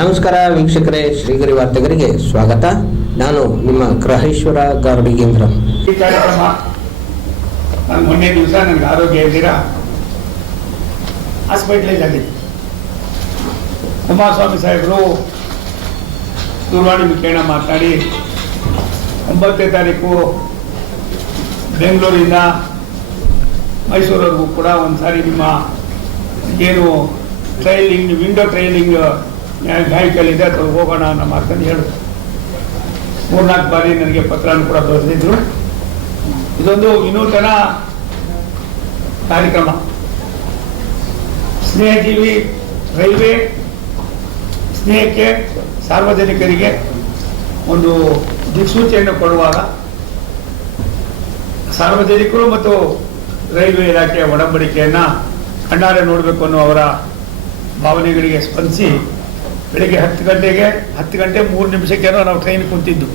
ನಮಸ್ಕಾರ ವೀಕ್ಷಕರೇ, ಶ್ರೀಗರಿ ವಾರ್ತೆಗರಿಗೆ ಸ್ವಾಗತ. ನಾನು ನಿಮ್ಮ ಗ್ರಹೇಶ್ವರ ಗಾರ್ಡಿಗೇಂದ್ರ. ಈ ಕಾರ್ಯಕ್ರಮ ಮೊನ್ನೆ ದಿವಸ ನನಗೆ ಆರೋಗ್ಯ ಇದ್ದೀರ ಹಾಸ್ಪಿಟಲೈಸ್ ಆಗಿದೆ. ಕುಮಾರಸ್ವಾಮಿ ಸಾಹೇಬರು ದೂರವಾಣಿ ಮುಖೇನ ಮಾತನಾಡಿ 9ನೇ ತಾರೀಕು ಬೆಂಗಳೂರಿಂದ ಮೈಸೂರವರೆಗೂ ಕೂಡ ಒಂದು ಸಾರಿ ನಿಮ್ಮ ಏನು ಟ್ರೈಲಿಂಗ್ ವಿಂಡೋ ಟ್ರೈಲಿಂಗ್ ಗಾಯಕಲ್ಲಿದೆ ಅದು ಹೋಗೋಣ ಅನ್ನೋ ಮಾತನ್ನು ಹೇಳಿದ್ರು. 3-4 ಬಾರಿ ನನಗೆ ಪತ್ರವನ್ನು ಕೂಡ ಬರೆದಿದ್ರು. ಇದೊಂದು ವಿನೂತನ ಕಾರ್ಯಕ್ರಮ. ಸ್ನೇಹಜೀವಿ ರೈಲ್ವೆ ಸ್ನೇಹಕ್ಕೆ ಸಾರ್ವಜನಿಕರಿಗೆ ಒಂದು ದಿಕ್ಸೂಚಿಯನ್ನು ಕೊಡುವಾಗ ಸಾರ್ವಜನಿಕರು ಮತ್ತು ರೈಲ್ವೆ ಇಲಾಖೆಯ ಒಡಂಬಡಿಕೆಯನ್ನು ಕಣ್ಣಾರೆ ನೋಡಬೇಕು ಅನ್ನೋ ಅವರ ಭಾವನೆಗಳಿಗೆ ಸ್ಪಂದಿಸಿ ಬೆಳಿಗ್ಗೆ 10 ಗಂಟೆ 3 ನಿಮಿಷಕ್ಕೇನೋ ನಾವು ಟ್ರೈನ್ ಕುಂತಿದ್ದು.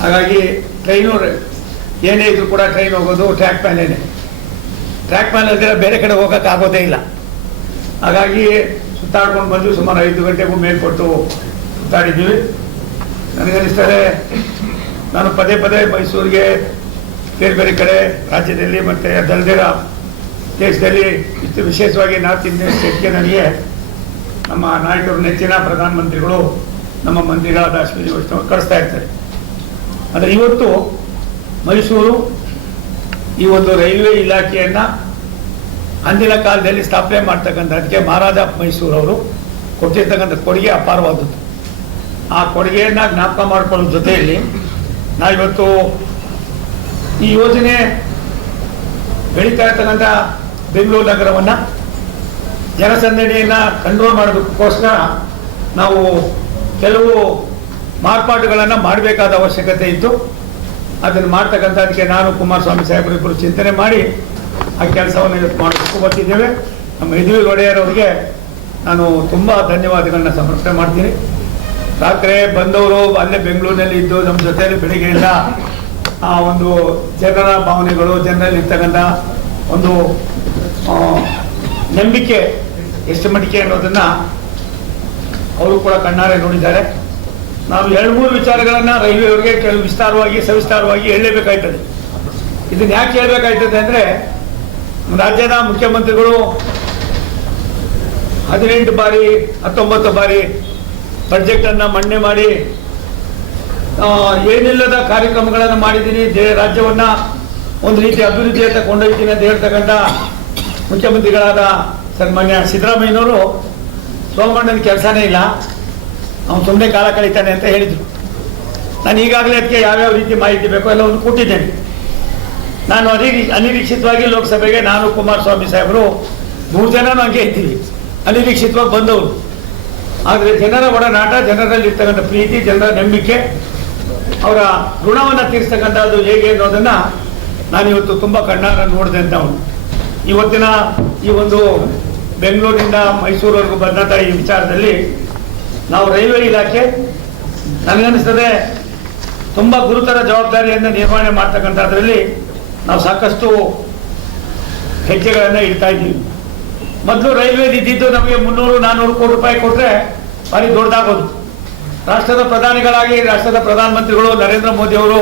ಹಾಗಾಗಿ ಟ್ರೈನು ಏನೇ ಇದ್ರೂ ಕೂಡ ಟ್ರೈನ್ ಹೋಗೋದು ಟ್ರ್ಯಾಕ್ ಮೇಲೇನೆ. ಟ್ರ್ಯಾಕ್ ಮೇಲೆ ಇದ್ದರೆ ಬೇರೆ ಕಡೆ ಹೋಗೋಕ್ಕಾಗೋದೇ ಇಲ್ಲ. ಹಾಗಾಗಿ ಸುತ್ತಾಡ್ಕೊಂಡು ಬಂದು ಸುಮಾರು 5 ಗಂಟೆಗೂ ಮೇಲ್ಪಟ್ಟು ಸುತ್ತಾಡಿದ್ದೀವಿ. ನನಗನ್ನಿಸ್ತಾರೆ ನಾನು ಪದೇ ಮೈಸೂರಿಗೆ ಬೇರೆ ಬೇರೆ ಕಡೆ ರಾಜ್ಯದಲ್ಲಿ ಮತ್ತು ಅದಲ್ಲದಿರ ದೇಶದಲ್ಲಿ ಇಷ್ಟು ವಿಶೇಷವಾಗಿ ನಾರ್ತ್ ಇಂಡಿಯನ್ ಸ್ಟೇಟ್ಗೆ ನನಗೆ ನಮ್ಮ ನಾಯಕರು ನೆಚ್ಚಿನ ಪ್ರಧಾನಮಂತ್ರಿಗಳು ನಮ್ಮ ಮಂತ್ರಿಗಳಾದ ಅಶ್ವಿನಿ ವೈಷ್ಣವ್ ಕಳಿಸ್ತಾ ಇರ್ತಾರೆ. ಆದರೆ ಇವತ್ತು ಮೈಸೂರು ಈ ಒಂದು ರೈಲ್ವೆ ಇಲಾಖೆಯನ್ನು ಅಂದಿನ ಕಾಲದಲ್ಲಿ ಸ್ಥಾಪನೆ ಮಾಡ್ತಕ್ಕಂಥದ್ದಕ್ಕೆ ಮಹಾರಾಜ ಮೈಸೂರವರು ಕೊಟ್ಟಿರ್ತಕ್ಕಂಥ ಕೊಡುಗೆ ಅಪಾರವಾದದ್ದು. ಆ ಕೊಡುಗೆಯನ್ನು ಜ್ಞಾಪಕ ಮಾಡಿಕೊಳ್ಳೋ ಜೊತೆಯಲ್ಲಿ ನಾವಿವತ್ತು ಈ ಯೋಜನೆ ಬೆಳೀತಾ ಇರ್ತಕ್ಕಂಥ ಬೆಂಗಳೂರು ನಗರವನ್ನು ಜನಸಂದಣಿಯನ್ನು ಕಂಟ್ರೋಲ್ ಮಾಡೋದಕ್ಕೋಸ್ಕರ ನಾವು ಕೆಲವು ಮಾರ್ಪಾಟುಗಳನ್ನು ಮಾಡಬೇಕಾದ ಅವಶ್ಯಕತೆ ಇತ್ತು. ಅದನ್ನು ಮಾಡ್ತಕ್ಕಂಥದ್ದಕ್ಕೆ ನಾನು ಕುಮಾರಸ್ವಾಮಿ ಸಾಹೇಬರಿಬ್ಬರು ಚಿಂತನೆ ಮಾಡಿ ಆ ಕೆಲಸವನ್ನು ಇವತ್ತು ಮಾಡಬೇಕು ಬರ್ತಿದ್ದೇವೆ. ನಮ್ಮ ಯದುವೀರ್ ಒಡೆಯರವರಿಗೆ ನಾನು ತುಂಬ ಧನ್ಯವಾದಗಳನ್ನ ಸಮರ್ಪಣೆ ಮಾಡ್ತೀನಿ. ರಾತ್ರಿ ಬಂದವರು ಅಲ್ಲೇ ಬೆಂಗಳೂರಿನಲ್ಲಿ ಇದ್ದು ನಮ್ಮ ಜೊತೆಯಲ್ಲಿ ಬೆಳಿಗ್ಗೆಯಿಂದ ಆ ಒಂದು ಜನರ ಭಾವನೆಗಳು, ಜನರಲ್ಲಿ ಇರ್ತಕ್ಕಂಥ ಒಂದು ನಂಬಿಕೆ ಎಷ್ಟು ಮಟ್ಟಿಗೆ ಅನ್ನೋದನ್ನು ಅವರು ಕೂಡ ಕಣ್ಣಾರೆ ನೋಡಿದ್ದಾರೆ. ನಾವು 2-3 ವಿಚಾರಗಳನ್ನು ರೈಲ್ವೆಯವರಿಗೆ ಕೆಲವು ಸವಿಸ್ತಾರವಾಗಿ ಹೇಳಲೇಬೇಕಾಯ್ತದೆ. ಇದನ್ನು ಯಾಕೆ ಹೇಳಬೇಕಾಯ್ತದೆ ಅಂದರೆ, ರಾಜ್ಯದ ಮುಖ್ಯಮಂತ್ರಿಗಳು 18 ಬಾರಿ 19 ಬಾರಿ ಬಡ್ಜೆಟನ್ನು ಮಂಡನೆ ಮಾಡಿ ಏನಿಲ್ಲದ ಕಾರ್ಯಕ್ರಮಗಳನ್ನು ಮಾಡಿದ್ದೀನಿ, ರಾಜ್ಯವನ್ನು ಒಂದು ರೀತಿ ಅಭಿವೃದ್ಧಿಯತ್ತ ಕೊಂಡೊಯ್ತೀನಿ ಅಂತ ಹೇಳ್ತಕ್ಕಂಥ ಮುಖ್ಯಮಂತ್ರಿಗಳಾದ ಸನ್ಮಾನ್ಯ ಸಿದ್ದರಾಮಯ್ಯನವರು ಸೋಮಣ್ಣನ ಕೆಲಸನೇ ಇಲ್ಲ, ಅವನು ಸುಮ್ಮನೆ ಕಾಲ ಕಳೀತಾನೆ ಅಂತ ಹೇಳಿದರು. ನಾನು ಈಗಾಗಲೇ ಅದಕ್ಕೆ ಯಾವ್ಯಾವ ರೀತಿ ಮಾಹಿತಿ ಬೇಕೋ ಎಲ್ಲವನ್ನು ಕೊಟ್ಟಿದ್ದೇನೆ. ನಾನು ಅನಿರೀಕ್ಷಿತವಾಗಿ ಲೋಕಸಭೆಗೆ ನಾನು ಕುಮಾರಸ್ವಾಮಿ ಸಾಹೇಬರು 3 ಜನನೂ ಹಂಗೆ ಇದ್ದೀವಿ, ಅನಿರೀಕ್ಷಿತವಾಗಿ ಬಂದವರು. ಆದರೆ ಜನರ ಒಡನಾಟ, ಜನರಲ್ಲಿರ್ತಕ್ಕಂಥ ಪ್ರೀತಿ, ಜನರ ನಂಬಿಕೆ, ಅವರ ಋಣವನ್ನು ತೀರಿಸ್ತಕ್ಕಂಥದ್ದು ಹೇಗೆ ಅನ್ನೋದನ್ನು ನಾನಿವತ್ತು ತುಂಬ ಕಣ್ಣಾರ ನೋಡಿದೆ ಅಂತ ಅವನು. ಇವತ್ತಿನ ಈ ಒಂದು ಬೆಂಗಳೂರಿನಿಂದ ಮೈಸೂರವರೆಗೂ ಬಂದಂಥ ಈ ವಿಚಾರದಲ್ಲಿ ನಾವು ರೈಲ್ವೆ ಇಲಾಖೆ ನನಗನ್ನಿಸ್ತದೆ ತುಂಬ ಗುರುತರ ಜವಾಬ್ದಾರಿಯನ್ನು ನಿರ್ವಹಣೆ ಮಾಡ್ತಕ್ಕಂಥದ್ರಲ್ಲಿ ನಾವು ಸಾಕಷ್ಟು ಹೆಜ್ಜೆಗಳನ್ನು ಇಡ್ತಾ ಇದ್ದೀವಿ. ಮೊದಲು ರೈಲ್ವೆ ಇದ್ದಿದ್ದು ನಮಗೆ 300-400 ಕೋಟಿ ರೂಪಾಯಿ ಕೊಟ್ಟರೆ ಭಾರಿ ದೊಡ್ಡದಾಗೋದು. ರಾಷ್ಟ್ರದ ಪ್ರಧಾನಿಗಳಾಗಿ ರಾಷ್ಟ್ರದ ಪ್ರಧಾನಮಂತ್ರಿಗಳು ನರೇಂದ್ರ ಮೋದಿ ಅವರು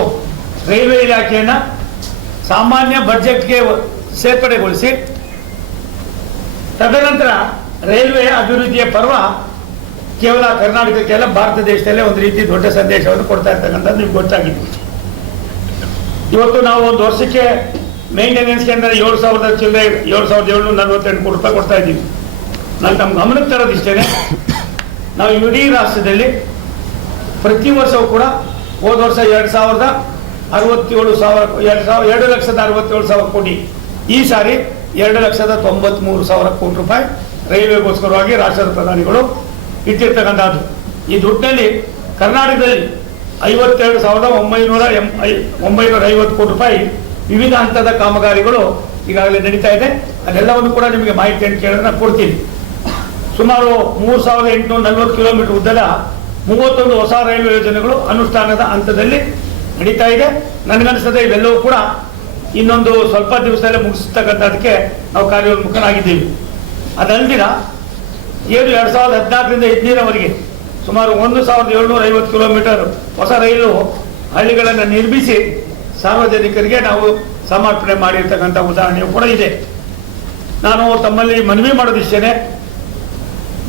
ರೈಲ್ವೆ ಇಲಾಖೆಯನ್ನು ಸಾಮಾನ್ಯ ಬಡ್ಜೆಟ್ಗೆ ಸೇರ್ಪಡೆಗೊಳಿಸಿ ತದನಂತರ ರೈಲ್ವೆಯ ಅಭಿವೃದ್ಧಿಯ ಪರ್ವ ಕೇವಲ ಕರ್ನಾಟಕಕ್ಕೆಲ್ಲ ಭಾರತ ದೇಶದಲ್ಲೇ ಒಂದು ರೀತಿ ದೊಡ್ಡ ಸಂದೇಶವನ್ನು ಕೊಡ್ತಾ ಇರ್ತಕ್ಕಂಥದ್ದು ನಿಮ್ಗೆ ಗೊತ್ತಾಗಿದೆ. ಇವತ್ತು ನಾವು ಒಂದು ವರ್ಷಕ್ಕೆ ಮೇಂಟೆನೆನ್ಸ್ಗೆ ಅಂದರೆ 7,748 ಕೋಟಿ ರೂಪಾಯಿ ಕೊಡ್ತಾ ಇದ್ದೀವಿ. ನಾನು ತಮ್ಮ ಗಮನಕ್ಕೆ ತರೋದಿಷ್ಟೇ, ನಾವು ಇಡೀ ರಾಷ್ಟ್ರದಲ್ಲಿ ಪ್ರತಿ ವರ್ಷವೂ ಕೂಡ ಹೋದ ವರ್ಷ 2,67,000 ಕೋಟಿ, ಈ ಸಾರಿ 2,93,000 ಕೋಟಿ ರೂಪಾಯಿ ರೈಲ್ವೆಗೋಸ್ಕರವಾಗಿ ರಾಷ್ಟ್ರದ ಪ್ರಧಾನಿಗಳು ಇಟ್ಟಿರ್ತಕ್ಕಂಥದ್ದು. ಈ ದುಡ್ಡಿನಲ್ಲಿ ಕರ್ನಾಟಕದಲ್ಲಿ 52,950 ಕೋಟಿ ರೂಪಾಯಿ ವಿವಿಧ ಹಂತದ ಕಾಮಗಾರಿಗಳು ಈಗಾಗಲೇ ನಡೀತಾ ಇದೆ. ಅದೆಲ್ಲವನ್ನು ಕೂಡ ನಿಮಗೆ ಮಾಹಿತಿಯನ್ನು ಕೇಳಿದ್ರೆ ಕೊಡ್ತೀನಿ. ಸುಮಾರು 3,840 ಕಿಲೋಮೀಟರ್ ಉದ್ದದ 31 ಹೊಸ ರೈಲ್ವೆ ಯೋಜನೆಗಳು ಅನುಷ್ಠಾನದ ಹಂತದಲ್ಲಿ ನಡೀತಾ ಇದೆ. ನನಗನ್ನಿಸ್ತದೆ ಇವೆಲ್ಲವೂ ಕೂಡ ಇನ್ನೊಂದು ಸ್ವಲ್ಪ ದಿವಸದಲ್ಲೇ ಮುಗಿಸ್ತಕ್ಕಂಥದಕ್ಕೆ ನಾವು ಕಾರ್ಯೋನ್ಮುಖರಾಗಿದ್ದೀವಿ. ಅದಲ್ದಿರ ಏನು 2014ರಿಂದ 2015ರವರೆಗೆ ಸುಮಾರು 1750 ಕಿಲೋಮೀಟರ್ ಹೊಸ ರೈಲು ಹಳ್ಳಿಗಳನ್ನು ನಿರ್ಮಿಸಿ ಸಾರ್ವಜನಿಕರಿಗೆ ನಾವು ಸಮರ್ಪಣೆ ಮಾಡಿರ್ತಕ್ಕಂಥ ಉದಾಹರಣೆಯು ಕೂಡ ಇದೆ. ನಾನು ತಮ್ಮಲ್ಲಿ ಮನವಿ ಮಾಡೋದಿಷ್ಟೇ,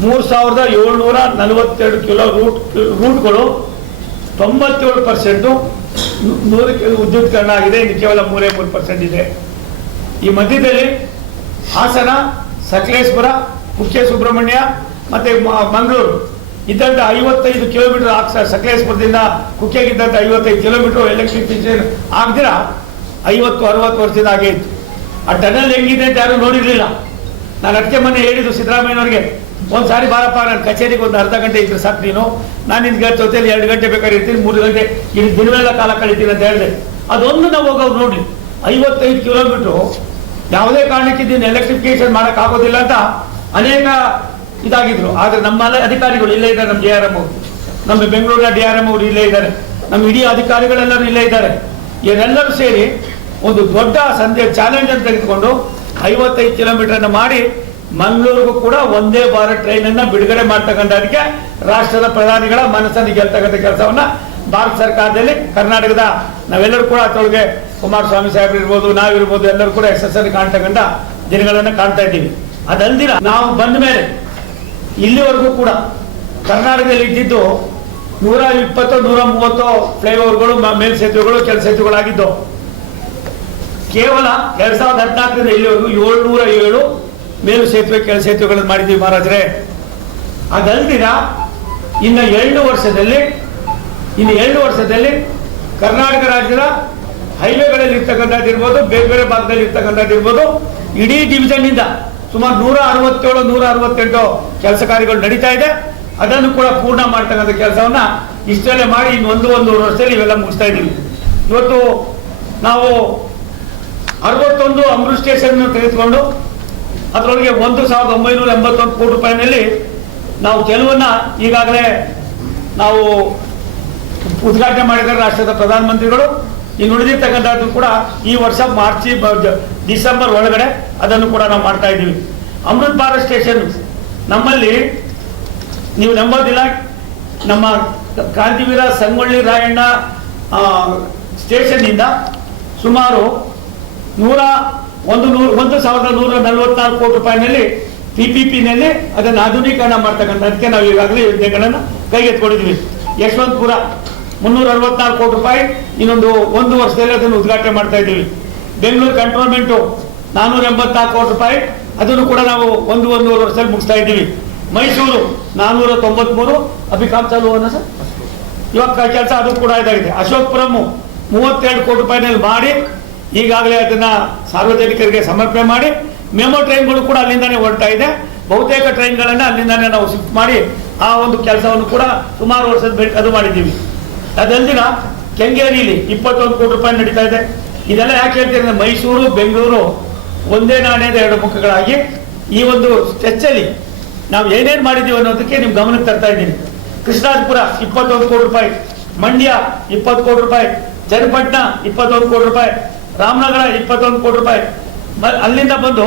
3742 ಕಿಲೋ ರೂಟ್ಗಳು 97% 100ಕ್ಕೆ ವಿದ್ಯುತ್ಕರಣ ಆಗಿದೆ. ಇನ್ನು ಕೇವಲ 3% ಇದೆ. ಈ ಮಧ್ಯದಲ್ಲಿ ಹಾಸನ, ಸಕಲೇಶ್ಪುರ, ಕುಕ್ಕೆ ಸುಬ್ರಹ್ಮಣ್ಯ ಮತ್ತು ಮಂಗಳೂರು ಇದ್ದಂಥ 55 ಕಿಲೋಮೀಟರ್ ಸಕಲೇಶ್ಪುರದಿಂದ ಕುಕ್ಕೆಗಿದ್ದಂಥ 55 ಕಿಲೋಮೀಟರ್ ಎಲೆಕ್ಟ್ರಿಫಿಕೇಶನ್ ಆಗದಿರ 50-60 ವರ್ಷದಿಂದ ಆಗೇ ಇತ್ತು. ಆ ಟನಲ್ ಹೆಂಗಿದೆ ಅಂತ ಯಾರು ನೋಡಿರಲಿಲ್ಲ. ನಾನು ಅದಕ್ಕೆ ಮೊನ್ನೆ ಹೇಳಿದ್ದು ಸಿದ್ದರಾಮಯ್ಯನವ್ರಿಗೆ, ಒಂದು ಸಾರಿ ಬಾರಪ್ಪ ನಾನು ಕಚೇರಿಗೆ ಒಂದು ಅರ್ಧ ಗಂಟೆ ಇದ್ರೆ ಸಾಕು, ನಾನು ನಿನ್ನ ಜೊತೆಯಲ್ಲಿ 2 ಗಂಟೆ ಬೇಕಾದ್ರೆ ಇರ್ತೀನಿ, 3 ಗಂಟೆ ಇಲ್ಲಿ ದಿನವೆಲ್ಲ ಕಾಲ ಕಳಿತೀನಿ ಅಂತ ಹೇಳಿದೆ. ಅದೊಂದು ನಾವು ಹೋಗೋದು ನೋಡಿ, 55 ಕಿಲೋಮೀಟ್ರು ಯಾವುದೇ ಕಾರಣಕ್ಕೆ ಇದನ್ನು ಎಲೆಕ್ಟ್ರಿಫಿಕೇಶನ್ ಮಾಡೋಕ್ಕಾಗೋದಿಲ್ಲ ಅಂತ ಅನೇಕ ಇದಾಗಿದ್ರು. ಆದರೆ ನಮ್ಮ ಅಧಿಕಾರಿಗಳು ಇಲ್ಲೇ ಇದ್ದಾರೆ. ನಮ್ಮ DRM ಅವರು, ನಮ್ಮ ಬೆಂಗಳೂರಿನ DRM ಅವರು ಇಲ್ಲೇ ಇದ್ದಾರೆ. ನಮ್ಮ ಇಡೀ ಅಧಿಕಾರಿಗಳೆಲ್ಲರೂ ಇಲ್ಲೇ ಇದ್ದಾರೆ. ಇವರೆಲ್ಲರೂ ಸೇರಿ ಒಂದು ದೊಡ್ಡ ಚಾಲೆಂಜ್ ಅಂತ ತೆಗೆದುಕೊಂಡು 55 ಕಿಲೋಮೀಟರ್ನ ಮಾಡಿ ಮಂಗಳೂರಿಗೂ ಕೂಡ ಒಂದೇ ಭಾರತ್ ಟ್ರೈನನ್ನು ಬಿಡುಗಡೆ ಮಾಡ್ತಕ್ಕಂಥದಕ್ಕೆ ರಾಷ್ಟ್ರದ ಪ್ರಧಾನಿಗಳ ಮನಸ್ಸನ್ನು ಗೆಲ್ತಕ್ಕಂಥ ಕೆಲಸವನ್ನ ಭಾರತ ಸರ್ಕಾರದಲ್ಲಿ ಕರ್ನಾಟಕದ ನಾವೆಲ್ಲರೂ ಕೂಡ ಅದರೊಳಗೆ ಕುಮಾರಸ್ವಾಮಿ ಸಾಹೇಬರು ಇರ್ಬೋದು, ನಾವಿರ್ಬೋದು, ಎಲ್ಲರೂ ಕೂಡ ಯಶಸ್ಸನ್ನು ಕಾಣ್ತಕ್ಕಂಥ ದಿನಗಳನ್ನು ಕಾಣ್ತಾ ಇದ್ದೀವಿ. ಅದಲ್ದಿರ ನಾವು ಬಂದ ಮೇಲೆ ಇಲ್ಲಿವರೆಗೂ ಕೂಡ ಕರ್ನಾಟಕದಲ್ಲಿ ಇದ್ದಿದ್ದು 120-130 ಫ್ಲೈಓವರ್ಗಳು, ಮೇಲ್ ಸೇತುವೆಗಳು, ಕೆಳ ಸೇತುವೆಗಳಾಗಿದ್ದು. ಕೇವಲ 2014ರಿಂದ ಇಲ್ಲಿವರೆಗೂ 707 ಮೇಲು ಸೇತುವೆ, ಕೆಳ ಸೇತುವೆಗಳನ್ನು ಮಾಡಿದ್ದೀವಿ ಮಹಾರಾಜರೇ. ಅದಲ್ದಿರ ಇನ್ನು 2 ವರ್ಷದಲ್ಲಿ ಕರ್ನಾಟಕ ರಾಜ್ಯದ ಹೈವೇಗಳಲ್ಲಿ ಇರ್ತಕ್ಕಂಥದ್ದಿರ್ಬೋದು, ಬೇರೆ ಬೇರೆ ಭಾಗದಲ್ಲಿ ಇರ್ತಕ್ಕಂಥದ್ದಿರ್ಬೋದು, ಇಡೀ ಡಿವಿಷನ್ ಇಂದ ಸುಮಾರು 167-168 ಕೆಲಸ ಕಾರ್ಯಗಳು ನಡೀತಾ ಇದೆ. ಅದನ್ನು ಕೂಡ ಪೂರ್ಣ ಮಾಡ್ತಕ್ಕಂಥ ಕೆಲಸವನ್ನ ಇಷ್ಟೆಲ್ಲ ಮಾಡಿ ಇನ್ನು 1-1.5 ವರ್ಷದಲ್ಲಿ ಇವೆಲ್ಲ ಮುಗಿಸ್ತಾ ಇದ್ದೀವಿ. ಇವತ್ತು ನಾವು 61 ಅಮೃತ್ ಸ್ಟೇಷನ್ ತೆಗೆದುಕೊಂಡು ಅದರೊಳಗೆ 1981 ಕೋಟಿ ರೂಪಾಯಿನಲ್ಲಿ ನಾವು ಕೆಲವನ್ನ ಈಗಾಗಲೇ ನಾವು ಉದ್ಘಾಟನೆ ಮಾಡಿದ್ದಾರೆ ರಾಷ್ಟ್ರದ ಪ್ರಧಾನಮಂತ್ರಿಗಳು. ಇನ್ನು ಉಳಿದಿರ್ತಕ್ಕಂಥದ್ದು ಕೂಡ ಈ ವರ್ಷ ಡಿಸೆಂಬರ್ ಒಳಗಡೆ ಅದನ್ನು ಕೂಡ ನಾವು ಮಾಡ್ತಾ ಇದ್ದೀವಿ. ಅಮೃತ್ ಭಾರತ್ ಸ್ಟೇಷನ್ ನಮ್ಮಲ್ಲಿ ನೀವು ನಂಬೋದಿಲ್ಲ, ನಮ್ಮ ಕ್ರಾಂತಿವೀರ ಸಂಗೊಳ್ಳಿ ರಾಯಣ್ಣ ಸ್ಟೇಷನ್ನಿಂದ ಸುಮಾರು 1,144 ಕೋಟಿ ರೂಪಾಯಿನಲ್ಲಿ PPP-ನಲ್ಲಿ ಅದನ್ನು ಆಧುನೀಕರಣ ಮಾಡ್ತಕ್ಕಂಥದಕ್ಕೆ ನಾವು ಈಗಾಗಲೇ ಯೋಜನೆಗಳನ್ನು ಕೈಗೆತ್ತಿಕೊಂಡಿದ್ದೀವಿ. ಯಶವಂತಪುರ 364 ಕೋಟಿ ರೂಪಾಯಿ, ಇನ್ನೊಂದು 1 ವರ್ಷದಲ್ಲಿ ಅದನ್ನು ಉದ್ಘಾಟನೆ ಮಾಡ್ತಾ ಇದ್ದೀವಿ. ಬೆಂಗಳೂರು ಕಂಟೋನ್ಮೆಂಟು 484 ಕೋಟಿ ರೂಪಾಯಿ, ಅದನ್ನು ಕೂಡ ನಾವು 1-1.5 ವರ್ಷದಲ್ಲಿ ಮುಗಿಸ್ತಾ ಇದ್ದೀವಿ. ಮೈಸೂರು 493 ಅಭಿಕಾಮ್ ಚಾಲು ಸರ್ ಇವಾಗ ಕೆಲಸ ಅದು ಕೂಡ ಇದಾಗಿದೆ. ಅಶೋಕ್ಪುರಂ 32 ಕೋಟಿ ರೂಪಾಯಿನಲ್ಲಿ ಮಾಡಿ ಈಗಾಗಲೇ ಅದನ್ನ ಸಾರ್ವಜನಿಕರಿಗೆ ಸಮರ್ಪಣೆ ಮಾಡಿ ಮೆಮೊ ಟ್ರೈನ್ಗಳು ಕೂಡ ಅಲ್ಲಿಂದಾನೇ ಹೊರಡ್ತಾ ಇದೆ. ಬಹುತೇಕ ಟ್ರೈನ್ಗಳನ್ನು ಅಲ್ಲಿಂದಾನೇ ನಾವು ಶಿಫ್ಟ್ ಮಾಡಿ ಆ ಒಂದು ಕೆಲಸವನ್ನು ಕೂಡ ಸುಮಾರು ವರ್ಷದ ಅದು ಮಾಡಿದ್ದೀವಿ. ಅದಲ್ದಿನ ಕೆಂಗೇರಿಯಲ್ಲಿ 21 ಕೋಟಿ ರೂಪಾಯಿ ನಡೀತಾ ಇದೆ. ಇದೆಲ್ಲ ಯಾಕೆ ಹೇಳ್ತೀರಿ ಅಂದ್ರೆ ಮೈಸೂರು ಬೆಂಗಳೂರು ಒಂದೇ ನಾಣ್ಯದ 2 ಮುಖಗಳಾಗಿ ಈ ಒಂದು ಸ್ಟ್ರೆಚ್ಚಲ್ಲಿ ನಾವು ಏನೇನು ಮಾಡಿದ್ದೀವಿ ಅನ್ನೋದಕ್ಕೆ ನಿಮ್ಗೆ ಗಮನಕ್ಕೆ ತರ್ತಾ ಇದ್ದೀನಿ. ಕೃಷ್ಣಾಜಪುರ 21 ಕೋಟಿ ರೂಪಾಯಿ, ಮಂಡ್ಯ 20 ಕೋಟಿ ರೂಪಾಯಿ, ಚನ್ನಪಟ್ಟಣ 21 ಕೋಟಿ ರೂಪಾಯಿ, ರಾಮನಗರ 21 ಕೋಟಿ ರೂಪಾಯಿ. ಅಲ್ಲಿಂದ ಬಂದು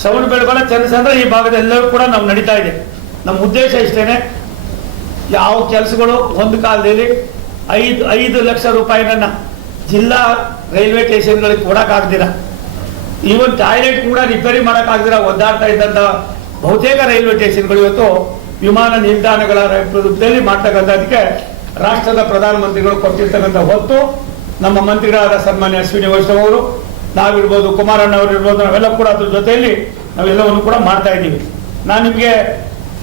ಶ್ರವಣಬೆಳಗೊಳ, ಚನ್ನಸಂದ್ರ ಈ ಭಾಗದೆಲ್ಲರೂ ಕೂಡ ನಾವು ನಡೀತಾ ಇದೆ. ನಮ್ಮ ಉದ್ದೇಶ ಇಷ್ಟೇನೆ, ಯಾವ ಕೆಲಸಗಳು ಒಂದು ಕಾಲದಲ್ಲಿ 5 ಲಕ್ಷ ರೂಪಾಯಿನ ಜಿಲ್ಲಾ ರೈಲ್ವೆ ಸ್ಟೇಷನ್ಗಳಿಗೆ ಕೊಡೋಕ್ಕಾಗ್ದಿರ, ಈವನ್ ಟಾಯ್ಲೆಟ್ ಕೂಡ ರಿಪೇರಿ ಮಾಡೋಕ್ಕಾಗ್ದಿರ ಒದ್ದಾಡ್ತಾ ಇದ್ದಂಥ ಬಹುತೇಕ ರೈಲ್ವೆ ಸ್ಟೇಷನ್ಗಳು ಇವತ್ತು ವಿಮಾನ ನಿಲ್ದಾಣಗಳ ರೂಪದಲ್ಲಿ ಮಾಡ್ತಕ್ಕಂಥದಕ್ಕೆ ರಾಷ್ಟ್ರದ ಪ್ರಧಾನಮಂತ್ರಿಗಳು ಕೊಟ್ಟಿರ್ತಕ್ಕಂಥ ಹೊತ್ತು ನಮ್ಮ ಮಂತ್ರಿಗಳಾದ ಸನ್ಮಾನ್ಯ ಅಶ್ವಿನಿ ವೈಷ್ಣವ್ ಅವರು, ನಾವಿರ್ಬೋದು, ಕುಮಾರಣ್ಣ ಅವರು ಇರ್ಬೋದು, ನಾವೆಲ್ಲ ಕೂಡ ಅದ್ರ ಜೊತೆಯಲ್ಲಿ ನಾವೆಲ್ಲವನ್ನು ಕೂಡ ಮಾಡ್ತಾ ಇದ್ದೀವಿ. ನಾನು ನಿಮಗೆ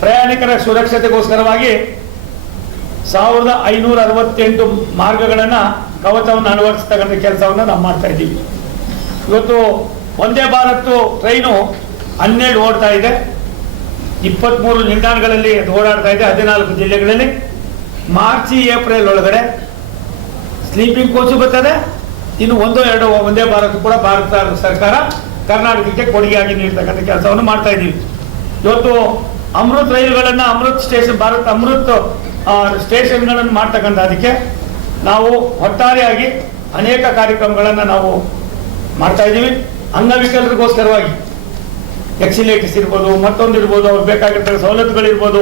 ಪ್ರಯಾಣಿಕರ ಸುರಕ್ಷತೆಗೋಸ್ಕರವಾಗಿ 1568 ಮಾರ್ಗಗಳನ್ನು ಕವಚವನ್ನು ಅಳವಡಿಸ್ತಕ್ಕಂಥ ಕೆಲಸವನ್ನು ನಾವು ಮಾಡ್ತಾ ಇದ್ದೀವಿ. ಇವತ್ತು ವಂದೇ ಭಾರತ್ ಟ್ರೈನು 12 ಓಡ್ತಾ ಇದೆ, 23 ನಿಲ್ದಾಣಗಳಲ್ಲಿ ಅದು ಓಡಾಡ್ತಾ ಇದೆ, 14 ಜಿಲ್ಲೆಗಳಲ್ಲಿ. ಮಾರ್ಚ್-ಏಪ್ರಿಲ್ ಒಳಗಡೆ ಸ್ಲೀಪಿಂಗ್ ಕೋಚು ಬರ್ತದೆ. ಇನ್ನು 1-2 ವಂದೇ ಭಾರತ್ ಕೂಡ ಭಾರತ ಸರ್ಕಾರ ಕರ್ನಾಟಕಕ್ಕೆ ಕೊಡುಗೆಯಾಗಿ ನೀಡ್ತಕ್ಕಂಥ ಕೆಲಸವನ್ನು ಮಾಡ್ತಾ ಇದ್ದೀವಿ. ಇವತ್ತು ಅಮೃತ್ ರೈಲುಗಳನ್ನು, ಅಮೃತ್ ಸ್ಟೇಷನ್, ಭಾರತ್ ಅಮೃತ್ ಸ್ಟೇಷನ್ಗಳನ್ನು ಮಾಡ್ತಕ್ಕಂಥ ಅದಕ್ಕೆ ನಾವು ಒಟ್ಟಾರೆಯಾಗಿ ಅನೇಕ ಕಾರ್ಯಕ್ರಮಗಳನ್ನು ನಾವು ಮಾಡ್ತಾ ಇದ್ದೀವಿ. ಅಂಗವಿಕಲರಿಗೋಸ್ಕರವಾಗಿ ಎಕ್ಸಿಲೇಟರ್ಸ್ ಇರ್ಬೋದು, ಮತ್ತೊಂದು ಇರ್ಬೋದು, ಅವ್ರಿಗೆ ಬೇಕಾಗಿರ್ತಕ್ಕ ಸವಲತ್ತುಗಳಿರ್ಬೋದು,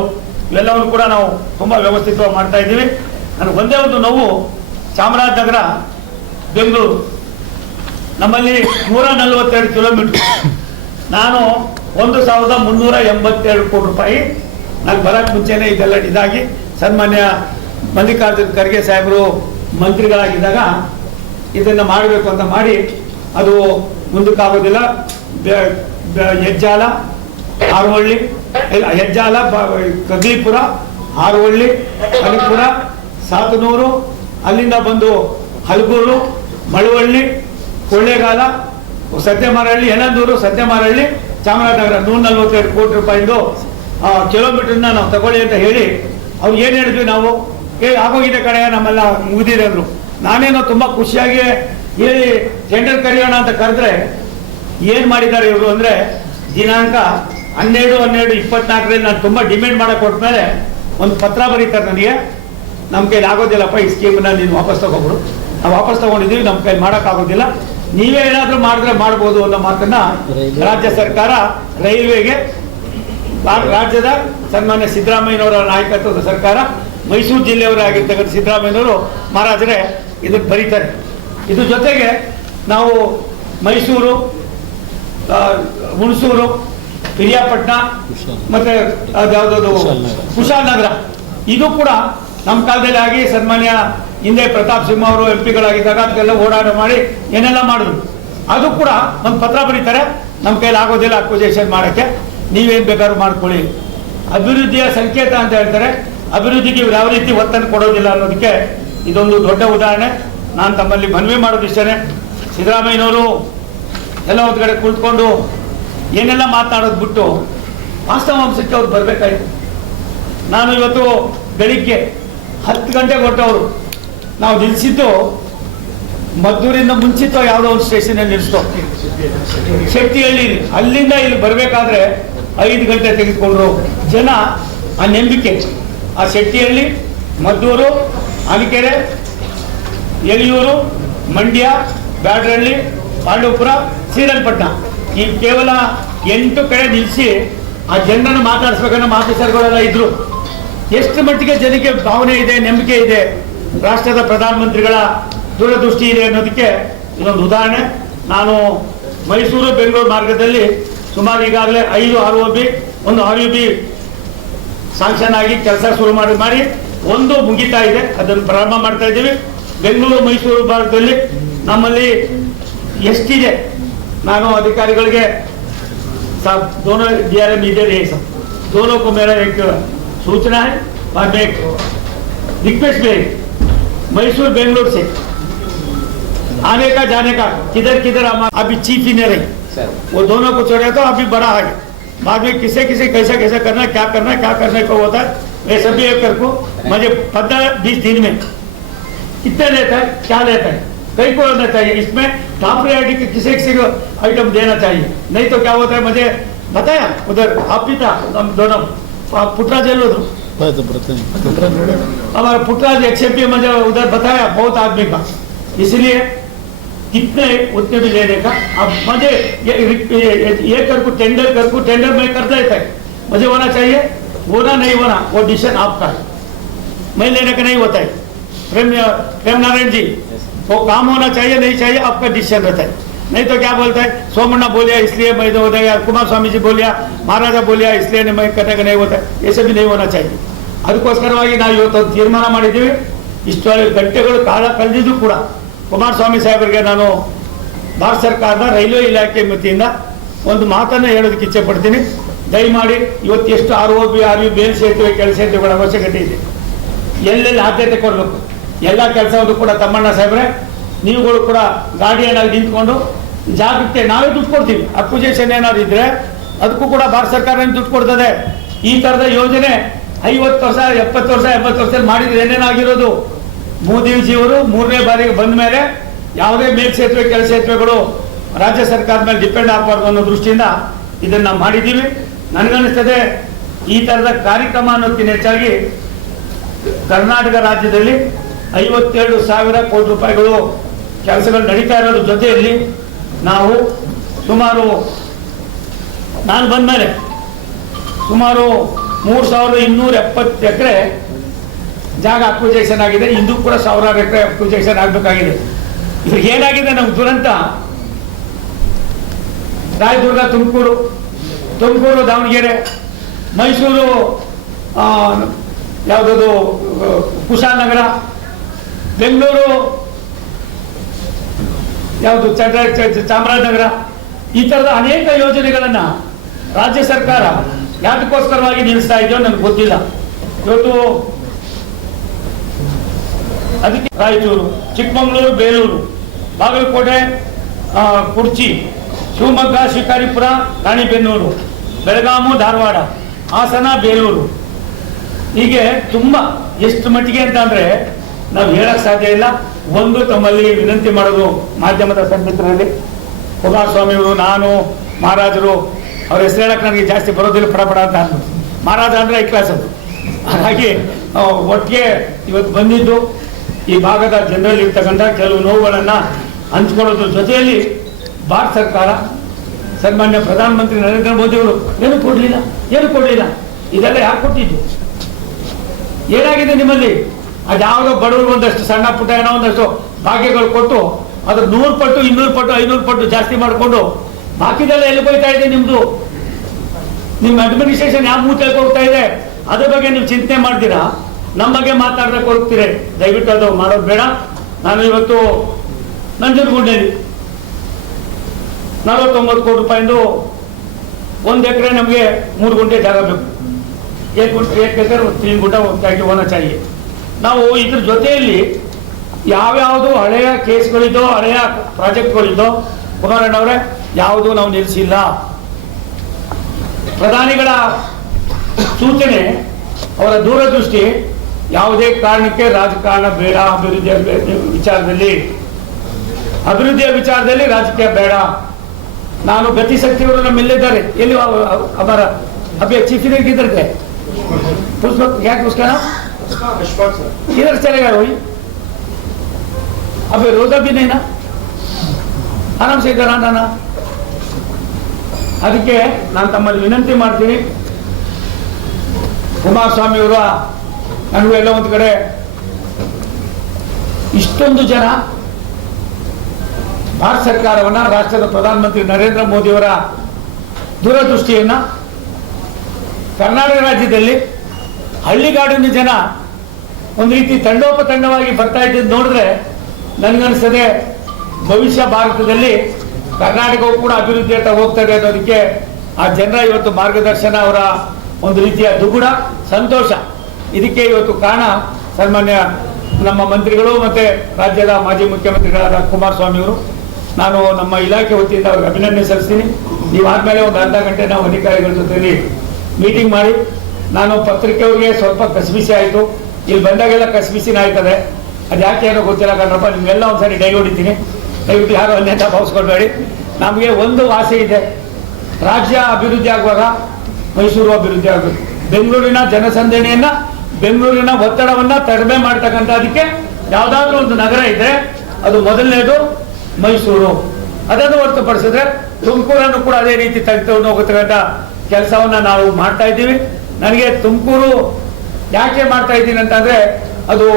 ಇವೆಲ್ಲವನ್ನು ಕೂಡ ನಾವು ತುಂಬ ವ್ಯವಸ್ಥಿತವಾಗಿ ಮಾಡ್ತಾ ಇದ್ದೀವಿ. ನನಗೆ ಒಂದೇ ಒಂದು ನೋವು, ಚಾಮರಾಜನಗರ ಬೆಂಗಳೂರು ನಮ್ಮಲ್ಲಿ 142 ಕಿಲೋಮೀಟರ್. ನಾನು 1387 ಕೋಟಿ ರೂಪಾಯಿ ನಾನು ಬರೋಕ್ಕೆ ಮುಂಚೆನೇ ಇದೆಲ್ಲ ಇದಾಗಿ ಸನ್ಮಾನ್ಯ ಮಲ್ಲಿಕಾರ್ಜುನ್ ಖರ್ಗೆ ಸಾಹೇಬರು ಮಂತ್ರಿಗಳಾಗಿದ್ದಾಗ ಇದನ್ನು ಮಾಡಬೇಕು ಅಂತ ಮಾಡಿ ಅದು ಮುಂದಕ್ಕಾಗೋದಿಲ್ಲ. ಹೆಜ್ಜಾಲ, ಹಾರೋಹಳ್ಳಿ, ಹೆಜ್ಜಾಲ, ಕಗ್ಲಿಪುರ, ಹಾರೋಹಳ್ಳಿ, ಕಲಿಪುರ, ಸಾತನೂರು, ಅಲ್ಲಿಂದ ಬಂದು ಹಲಗೂರು, ಮಳವಳ್ಳಿ, ಕೊಳ್ಳೇಗಾಲ, ಸತ್ಯಮಾರಹಳ್ಳಿ, ಯನಂದೂರು, ಸತ್ಯಮಾರಹಳ್ಳಿ, ಚಾಮರಾಜನಗರ 142 ಕೋಟಿ ರೂಪಾಯಿದು ಕಿಲೋಮೀಟರ್ನ ನಾವು ತಗೊಳ್ಳಿ ಅಂತ ಹೇಳಿ ಅವ್ರು ಏನು ಹೇಳಿದ್ವಿ ನಾವು, ಆಗೋಗಿದೆ ಕಡೆ ನಮ್ಮೆಲ್ಲ ಮುಗಿದಿದೆ ಅಂದರು. ನಾನೇನೋ ತುಂಬ ಖುಷಿಯಾಗಿ ಹೇಳಿ ಟೆಂಡರ್ ಕರೆಯೋಣ ಅಂತ ಕರೆದ್ರೆ ಏನು ಮಾಡಿದ್ದಾರೆ ಇವರು ಅಂದರೆ, ದಿನಾಂಕ 12/12/24 ನಾನು ತುಂಬ ಡಿಮ್ಯಾಂಡ್ ಮಾಡಕ್ಕೆ ಕೊಟ್ಮೇಲೆ ಒಂದು ಪತ್ರ ಬರೀತಾರೆ ನನಗೆ, ನಮ್ಮ ಕೈಲಿ ಆಗೋದಿಲ್ಲಪ್ಪ, ಈ ಸ್ಕೀಮನ್ನ ನೀನು ವಾಪಸ್ ತಗೊಬಿಡು. ನಾವು ವಾಪಸ್ ತಗೊಂಡಿದ್ದೀವಿ, ನಮ್ಮ ಕೈಲಿ ಮಾಡೋಕ್ಕಾಗೋದಿಲ್ಲ, ನೀವೇ ಏನಾದರೂ ಮಾಡಿದ್ರೆ ಮಾಡ್ಬೋದು ಅನ್ನೋ ಮಾತನ್ನ ರಾಜ್ಯ ಸರ್ಕಾರ ರೈಲ್ವೆಗೆ, ರಾಜ್ಯದ ಸನ್ಮಾನ್ಯ ಸಿದ್ದರಾಮಯ್ಯನವರ ನಾಯಕತ್ವದ ಸರ್ಕಾರ, ಮೈಸೂರು ಜಿಲ್ಲೆಯವರಾಗಿರ್ತಕ್ಕಂಥ ಸಿದ್ದರಾಮಯ್ಯನವರು ಮಹಾರಾಜರೇ ಇದಕ್ಕೆ ಬರೀತಾರೆ. ಇದ್ರ ಜೊತೆಗೆ ನಾವು ಮೈಸೂರು, ಹುಣಸೂರು, ಪಿರಿಯಾಪಟ್ಟಣ ಮತ್ತೆ ಅದ್ಯಾವುದದು ಕುಶಾಲನಗರ, ಇದು ಕೂಡ ನಮ್ಮ ಕಾಲದಲ್ಲಿ ಆಗಿ ಸನ್ಮಾನ್ಯ ಹಿಂದೆ ಪ್ರತಾಪ್ ಸಿಂಹ ಅವರು MP ಗಳಾಗಿದ್ದಾಗ ಅದಕ್ಕೆಲ್ಲ ಓಡಾಟ ಮಾಡಿ ಏನೆಲ್ಲ ಮಾಡಿದ್ರು. ಅದು ಕೂಡ ಒಂದು ಪತ್ರ ಬರೀತಾರೆ, ನಮ್ಮ ಕೈಲಿ ಆಗೋದಿಲ್ಲ ಅಕ್ವಿಜೇಷನ್ ಮಾಡೋಕ್ಕೆ, ನೀವೇನು ಬೇಕಾದ್ರೂ ಮಾಡ್ಕೊಳ್ಳಿ. ಅಭಿವೃದ್ಧಿಯ ಸಂಕೇತ ಅಂತ ಹೇಳ್ತಾರೆ, ಅಭಿವೃದ್ಧಿಗೆ ಇವ್ರು ಯಾವ ರೀತಿ ಒತ್ತನ್ನು ಕೊಡೋದಿಲ್ಲ ಅನ್ನೋದಕ್ಕೆ ಇದೊಂದು ದೊಡ್ಡ ಉದಾಹರಣೆ. ನಾನು ತಮ್ಮಲ್ಲಿ ಮನವಿ ಮಾಡೋದು ಇಷ್ಟೇ, ಸಿದ್ದರಾಮಯ್ಯನವರು ಎಲ್ಲ ಒಂದು ಕಡೆ ಕುಳಿತುಕೊಂಡು ಏನೆಲ್ಲ ಮಾತನಾಡೋದು ಬಿಟ್ಟು ವಾಸ್ತವಾಂಶಕ್ಕೆ ಅವ್ರು ಬರಬೇಕಾಯ್ತು. ನಾನು ಇವತ್ತು ಬೆಳಿಗ್ಗೆ 10 ಗಂಟೆಗೆ ಹೊರಟವರು, ನಾವು ನಿಲ್ಲಿಸಿದ್ದು ಮದ್ದೂರಿಂದ ಮುಂಚಿತ ಯಾವುದೋ ಒಂದು ಸ್ಟೇಷನಲ್ಲಿ ನಿಲ್ಲಿಸ್ತೋ ಶೆಟ್ಟಿಹಳ್ಳಿ, ಅಲ್ಲಿಂದ ಇಲ್ಲಿ ಬರಬೇಕಾದ್ರೆ 5 ಗಂಟೆ ತೆಗೆದುಕೊಂಡ್ರು ಜನ. ಆ ನಂಬಿಕೆ, ಆ ಶೆಟ್ಟಿಹಳ್ಳಿ, ಮದ್ದೂರು, ಅಣಕೆರೆ, ಯಲಿಯೂರು, ಮಂಡ್ಯ, ಬ್ಯಾಡರಹಳ್ಳಿ, ಪಾಂಡವಪುರ, ಶ್ರೀರಂಗಪಟ್ಟಣ, ಈ ಕೇವಲ 8 ಕಡೆ ನಿಲ್ಲಿಸಿ ಆ ಜನರನ್ನು ಮಾತಾಡಿಸ್ಬೇಕನ್ನೋ ಆಫೀಸರ್ಗಳೆಲ್ಲ ಇದ್ರು. ಎಷ್ಟು ಮಟ್ಟಿಗೆ ಜನಕ್ಕೆ ಭಾವನೆ ಇದೆ, ನಂಬಿಕೆ ಇದೆ, ರಾಷ್ಟ್ರದ ಪ್ರಧಾನಮಂತ್ರಿಗಳ ದೂರದೃಷ್ಟಿ ಇದೆ ಅನ್ನೋದಕ್ಕೆ ಇದೊಂದು ಉದಾಹರಣೆ. ನಾನು ಮೈಸೂರು ಬೆಂಗಳೂರು ಮಾರ್ಗದಲ್ಲಿ ಸುಮಾರು ಈಗಾಗಲೇ 5 ROB, 1 RUB ಸಾಂಕ್ಷನ್ ಆಗಿ ಕೆಲಸ ಶುರು ಮಾಡಿ ಒಂದು ಮುಗಿತಾ ಇದೆ, ಅದನ್ನು ಪ್ರಾರಂಭ ಮಾಡ್ತಾ ಇದ್ದೀವಿ. ಬೆಂಗಳೂರು ಮೈಸೂರು ಭಾಗದಲ್ಲಿ ನಮ್ಮಲ್ಲಿ ಎಷ್ಟಿದೆ, ನಾನು अधिकारिಗಳಿಗೆ दोनों DRM इधर है, सब दोनों को मेरा एक सूचना है और मैं एक रिक्वेस्ट भी है, मैसूर बेंगलुरु से आने का जाने का किधर किधर अभी चीफ इंजीनियर है, वो दोनों को छोड़े तो अभी बड़ा है, बाद में किसे किसे कैसा कैसा करना है, क्या करने को होता है, मैं सभी एक कर को मुझे 15-20 दिन में कितने लेता है, क्या लेता है, कई को होना चाहिए, इसमें टॉप प्रायोरिटी के किसी किसी को आइटम देना चाहिए. नहीं तो क्या होता है, मुझे बताया उधर आप भी था, हम दोनों पुटराज हमारा पुटराज XMP मुझे उधर बताया बहुत आदमी का, इसलिए कितने उतने भी लेने का. अब मुझे ये टेंडर में कर देता है, मुझे होना चाहिए, होना नहीं होना वो डिसीजन आपका है, मैं लेने का नहीं होता है. प्रेम नारायण जी, वो काम होना चाहिए नहीं चाहिए आपका डिसीजन रहता है. नहीं तो क्या बोलता है, सोमण्णा बोलिया इसलिए मैं हो गया, कुमार स्वामी जी बोलिया, महाराजा बोलिया इसलिए मैं करने का नहीं होता है, ये सब भी नहीं होना चाहिए. ಅದಕ್ಕೋಸ್ಕರವಾಗಿ ನಾವು ಇವತ್ತು ತೀರ್ಮಾನ ಮಾಡಿದ್ದೀವಿ. ಇಷ್ಟು ಗಂಟೆಗಳು ಕಾಲ ಕಳೆದಿದ್ದು ಕೂಡ ಕುಮಾರಸ್ವಾಮಿ ಸಾಹೇಬರಿಗೆ ನಾನು ಭಾರತ ಸರ್ಕಾರದ ರೈಲ್ವೆ ಇಲಾಖೆ ವತಿಯಿಂದ ಒಂದು ಮಾತನ್ನು ಹೇಳೋದಕ್ಕೆ ಇಚ್ಛೆ ಪಡ್ತೀನಿ. ದಯಮಾಡಿ ಇವತ್ತು ಎಷ್ಟು ROB ಬೇಲ್ ಸೇತುವೆ ಕೆಳ ಸೇತುವೆಗಳ ಅವಶ್ಯಕತೆ ಇದೆ, ಎಲ್ಲೆಲ್ಲಿ ಆದ್ಯತೆ ಕೊಡಬೇಕು, ಎಲ್ಲ ಕೆಲಸವನ್ನು ಕೂಡ ತಮ್ಮಣ್ಣ ಸಾಹೇಬ್ರೆ ನೀವುಗಳು ಕೂಡ ಗಾಡಿಯನ್ನಾಗಿ ನಿಂತ್ಕೊಂಡು ಜಾಗೃತಿ ನಾವೇ ದುಡ್ಡು ಕೊಡ್ತೀವಿ. ಅಕ್ವಿಜೇಷನ್ ಏನಾದ್ರು ಇದ್ರೆ ಅದಕ್ಕೂ ಕೂಡ ಭಾರತ ಸರ್ಕಾರ ದುಡ್ಡು ಕೊಡ್ತದೆ. ಈ ಥರದ ಯೋಜನೆ 50 ವರ್ಷ 70 ವರ್ಷ 80 ವರ್ಷದಲ್ಲಿ ಮಾಡಿದ್ರೆ ಏನೇನಾಗಿರೋದು. ಮೋದಿಜಿಯವರು 3ನೇ ಬಾರಿಗೆ ಬಂದ ಮೇಲೆ ಯಾವುದೇ ಮೇಲ್ಸೇತುವೆ ಕೆಳ ಸೇತುವೆಗಳು ರಾಜ್ಯ ಸರ್ಕಾರದ ಮೇಲೆ ಡಿಪೆಂಡ್ ಆಗಬಾರ್ದು ಅನ್ನೋ ದೃಷ್ಟಿಯಿಂದ ಇದನ್ನು ನಾವು ಮಾಡಿದ್ದೀವಿ. ನನಗನ್ನಿಸ್ತದೆ ಈ ಥರದ ಕಾರ್ಯಕ್ರಮ ಅನ್ನೋದಕ್ಕಿಂತ ಹೆಚ್ಚಾಗಿ ಕರ್ನಾಟಕ ರಾಜ್ಯದಲ್ಲಿ 57,000 ಕೋಟಿ ರೂಪಾಯಿಗಳು ಕೆಲಸಗಳು ನಡೀತಾ ಇರೋದ್ರ ಜೊತೆಯಲ್ಲಿ ನಾವು ಸುಮಾರು ನಾನು ಬಂದಮೇಲೆ ಸುಮಾರು 3270 ಎಕರೆ ಜಾಗ ಅಕ್ವಿಜೇಷನ್ ಆಗಿದೆ. ಇಂದು ಕೂಡ ಸಾವಿರಾರು ಎಕರೆ ಅಕ್ವಿಜೇಷನ್ ಆಗಬೇಕಾಗಿದೆ. ಇವ್ರಿಗೆ ಏನಾಗಿದೆ ನಮ್ಗೆ ದುರಂತ, ರಾಯದುರ್ಗ, ತುಮಕೂರು, ದಾವಣಗೆರೆ, ಮೈಸೂರು, ಯಾವುದದು ಕುಶಾಲನಗರ, ಬೆಂಗಳೂರು, ಯಾವುದು ಚಾಮರಾಜನಗರ, ಈ ಥರದ ಅನೇಕ ಯೋಜನೆಗಳನ್ನು ರಾಜ್ಯ ಸರ್ಕಾರ ಯಾತಕ್ಕೋಸ್ಕರವಾಗಿ ನಿಲ್ಲಿಸ್ತಾ ಇದೆಯೋ ನನಗೆ ಗೊತ್ತಿಲ್ಲ. ಇವತ್ತು ಅದಕ್ಕೆ ರಾಯಚೂರು, ಚಿಕ್ಕಮಗಳೂರು, ಬೇಲೂರು, ಬಾಗಲಕೋಟೆ, ಕುರ್ಚಿ, ಶಿವಮೊಗ್ಗ, ಶಿಕಾರಿಪುರ, ರಾಣಿಬೆನ್ನೂರು, ಬೆಳಗಾವಿ, ಧಾರವಾಡ, ಹಾಸನ, ಬೇಲೂರು, ಹೀಗೆ ತುಂಬ ಎಷ್ಟು ಮಟ್ಟಿಗೆ ಅಂತ ಅಂದರೆ ನಾವು ಹೇಳಕ್ಕೆ ಸಾಧ್ಯ ಇಲ್ಲ. ಒಂದು ತಮ್ಮಲ್ಲಿ ವಿನಂತಿ ಮಾಡೋದು ಮಾಧ್ಯಮದ ಸಂಮಿತ್ರರಲ್ಲಿ, ಕುಮಾರಸ್ವಾಮಿಯವರು, ನಾನು, ಮಹಾರಾಜರು, ಅವ್ರ ಹೆಸರು ಹೇಳಕ್ಕೆ ನನಗೆ ಜಾಸ್ತಿ ಬರೋದಿಲ್ಲ, ಪಡಪಡ ಅಂತ ಅಂದ್ರು. ಮಹಾರಾಜ ಅಂದರೆ ಐ ಕ್ಲಾಸ್ ಅದು. ಹಾಗಾಗಿ ಒಟ್ಟಿಗೆ ಇವತ್ತು ಬಂದಿದ್ದು ಈ ಭಾಗದ ಜನರಲ್ಲಿ ಇರ್ತಕ್ಕಂಥ ಕೆಲವು ನೋವುಗಳನ್ನು ಹಂಚ್ಕೊಳ್ಳೋದ್ರ ಜೊತೆಯಲ್ಲಿ ಭಾರತ ಸರ್ಕಾರ, ಸನ್ಮಾನ್ಯ ಪ್ರಧಾನಮಂತ್ರಿ ನರೇಂದ್ರ ಮೋದಿಯವರು ಏನು ಕೊಡಲಿಲ್ಲ, ಇದೆಲ್ಲ ಯಾಕೆ ಕೊಟ್ಟಿದ್ದು? ಏನಾಗಿದೆ ನಿಮ್ಮಲ್ಲಿ? ಅದ್ಯಾವುದೋ ಬಡವರು ಒಂದಷ್ಟು ಸಣ್ಣ ಪುಟ್ಟ ಏನೋ ಒಂದಷ್ಟು ಭಾಗ್ಯಗಳು ಕೊಟ್ಟು ಅದ್ರ 100 ಪಟ್ಟು, 200 ಪಟ್ಟು, 500 ಪಟ್ಟು ಜಾಸ್ತಿ ಮಾಡಿಕೊಂಡು ಬಾಕಿದೆಲ್ಲ ಎಲ್ಲಿ ಹೋಗ್ತಾ ಇದೆ? ನಿಮ್ಮ ಅಡ್ಮಿನಿಸ್ಟ್ರೇಷನ್ ಯಾವ ಮೂಟೆಗೆ ಹೋಗ್ತಾ ಇದೆ? ಅದ್ರ ಬಗ್ಗೆ ನೀವು ಚಿಂತನೆ ಮಾಡ್ತೀರಾ? ನಮ್ಮ ಬಗ್ಗೆ ಮಾತಾಡೋದಕ್ಕೆ ಹೋಗ್ತೀರಿ. ದಯವಿಟ್ಟು ಅದು ಮಾಡೋದು ಬೇಡ. ನಾನು ಇವತ್ತು ನಂಜನಗೂಡಿನಲ್ಲಿ 49 ಕೋಟಿ ರೂಪಾಯಿಂದು 1 ಎಕರೆ ನಮಗೆ 3 ಗುಂಟೆ ಜಾಗ ಬೇಕು. 1 ಎಕರೆ 3 ಗುಂಟೆ ಹೋನ ಚಾಹಿಯೆ. ನಾವು ಇದ್ರ ಜೊತೆಯಲ್ಲಿ ಯಾವ್ಯಾವುದು ಹಳೆಯ ಕೇಸ್ಗಳಿದ್ದೋ, ಹಳೆಯ ಪ್ರಾಜೆಕ್ಟ್ಗಳಿದ್ದೋ, ಕುಮಾರಣ್ಣವರೇ, ಯಾವುದೂ ನಾವು ನಿಲ್ಲಿಸಿಲ್ಲ. ಪ್ರಧಾನಿಗಳ ಸೂಚನೆ, ಅವರ ದೂರದೃಷ್ಟಿ, ಯಾವುದೇ ಕಾರಣಕ್ಕೆ ರಾಜಕಾರಣ ಬೇಡ, ಅಭಿವೃದ್ಧಿಯ ವಿಚಾರದಲ್ಲಿ ರಾಜಕೀಯ ಬೇಡ. ನಾನು ಗತಿಶಕ್ತಿಯವರು ನಮ್ಮೆಲ್ಲಿದ್ದಾರೆ, ಎಲ್ಲಿ ಅವರ अभी चीफ मिनिस्टर किधर थे? उस वक्त क्या उसका नाम किधर चलेगा वही? अभी रोजा भी नहीं ना, आराम से इधर आना ना. ಅದಕ್ಕೆ ನಾನು ತಮ್ಮಲ್ಲಿ ವಿನಂತಿ ಮಾಡ್ತೀನಿ, ಕುಮಾರಸ್ವಾಮಿ ಅವರ ನನಗೂ ಎಲ್ಲ ಒಂದು ಕಡೆ ಇಷ್ಟೊಂದು ಜನ ಭಾರತ ಸರ್ಕಾರವನ್ನ, ರಾಷ್ಟ್ರದ ಪ್ರಧಾನಮಂತ್ರಿ ನರೇಂದ್ರ ಮೋದಿಯವರ ದೂರದೃಷ್ಟಿಯನ್ನ ಕರ್ನಾಟಕ ರಾಜ್ಯದಲ್ಲಿ ಹಳ್ಳಿಗಾಡಿನ ಜನ ಒಂದು ರೀತಿ ತಂಡೋಪತಂಡವಾಗಿ ಬರ್ತಾ ಇದ್ದು ನೋಡಿದ್ರೆ ನನಗನ್ನಿಸ್ತದೆ ಭವಿಷ್ಯ ಭಾರತದಲ್ಲಿ ಕರ್ನಾಟಕವು ಕೂಡ ಅಭಿವೃದ್ಧಿ ಅಂತ ಹೋಗ್ತದೆ ಅನ್ನೋದಕ್ಕೆ ಆ ಜನರ ಇವತ್ತು ಮಾರ್ಗದರ್ಶನ, ಅವರ ಒಂದು ರೀತಿಯ ದುಗುಡ, ಸಂತೋಷ, ಇದಕ್ಕೆ ಇವತ್ತು ಕಾರಣ ಸನ್ಮಾನ್ಯ ನಮ್ಮ ಮಂತ್ರಿಗಳು ಮತ್ತೆ ರಾಜ್ಯದ ಮಾಜಿ ಮುಖ್ಯಮಂತ್ರಿಗಳಾದ ಕುಮಾರಸ್ವಾಮಿ ಅವರು. ನಾನು ನಮ್ಮ ಇಲಾಖೆ ವತಿಯಿಂದ ಅವ್ರಿಗೆ ಅಭಿನಂದನೆ ಸಲ್ಲಿಸ್ತೀನಿ. ನೀವಾದ್ಮೇಲೆ ಒಂದು ಅರ್ಧ ಗಂಟೆ ನಾವು ಅಧಿಕಾರಿಗಳ ಜೊತೆಯಲ್ಲಿ ಮೀಟಿಂಗ್ ಮಾಡಿ, ನಾನು ಪತ್ರಿಕೆಯವ್ರಿಗೆ ಸ್ವಲ್ಪ ಕಸಿಬಿಸಿ ಆಯಿತು, ಇಲ್ಲಿ ಬಂದಾಗೆಲ್ಲ ಕಸಿಬಿಸಿನ ಆಯ್ತದೆ, ಅದು ಯಾಕೆ ಏನೋ ಗೊತ್ತಿಲ್ಲ ಕಣ್ರಪ್ಪ, ನಿಮಗೆಲ್ಲ ಒಂದ್ಸರಿ ಡೈ ಹೊಡಿತೀನಿ, ದಯವಿಟ್ಟು ಯಾರು ಅನ್ಯತಾ ಭಾವಿಸ್ಕೊಳ್ಬೇಡಿ. ನಮಗೆ ಒಂದು ಆಸೆ ಇದೆ, ರಾಜ್ಯ ಅಭಿವೃದ್ಧಿ ಆಗುವಾಗ ಮೈಸೂರು ಅಭಿವೃದ್ಧಿ ಆಗಬೇಕು. ಬೆಂಗಳೂರಿನ ಜನಸಂದಣಿಯನ್ನ, ಬೆಂಗಳೂರಿನ ಒತ್ತಡವನ್ನ ಕಡಿಮೆ ಮಾಡ್ತಕ್ಕಂಥದಕ್ಕೆ ಯಾವುದಾದ್ರೂ ಒಂದು ನಗರ ಇದೆ, ಅದು ಮೊದಲನೇದು ಮೈಸೂರು. ಅದನ್ನು ಹೊರತುಪಡಿಸಿದ್ರೆ ತುಮಕೂರನ್ನು ಕೂಡ ಅದೇ ರೀತಿ ತೆಗೆದುಕೊಂಡು ಹೋಗತಕ್ಕಂಥ ಕೆಲಸವನ್ನ ನಾವು ಮಾಡ್ತಾ ಇದ್ದೀವಿ. ನನಗೆ ತುಮಕೂರು ಯಾಕೆ ಮಾಡ್ತಾ ಇದ್ದೀನಿ ಅಂತಂದ್ರೆ, ಅದು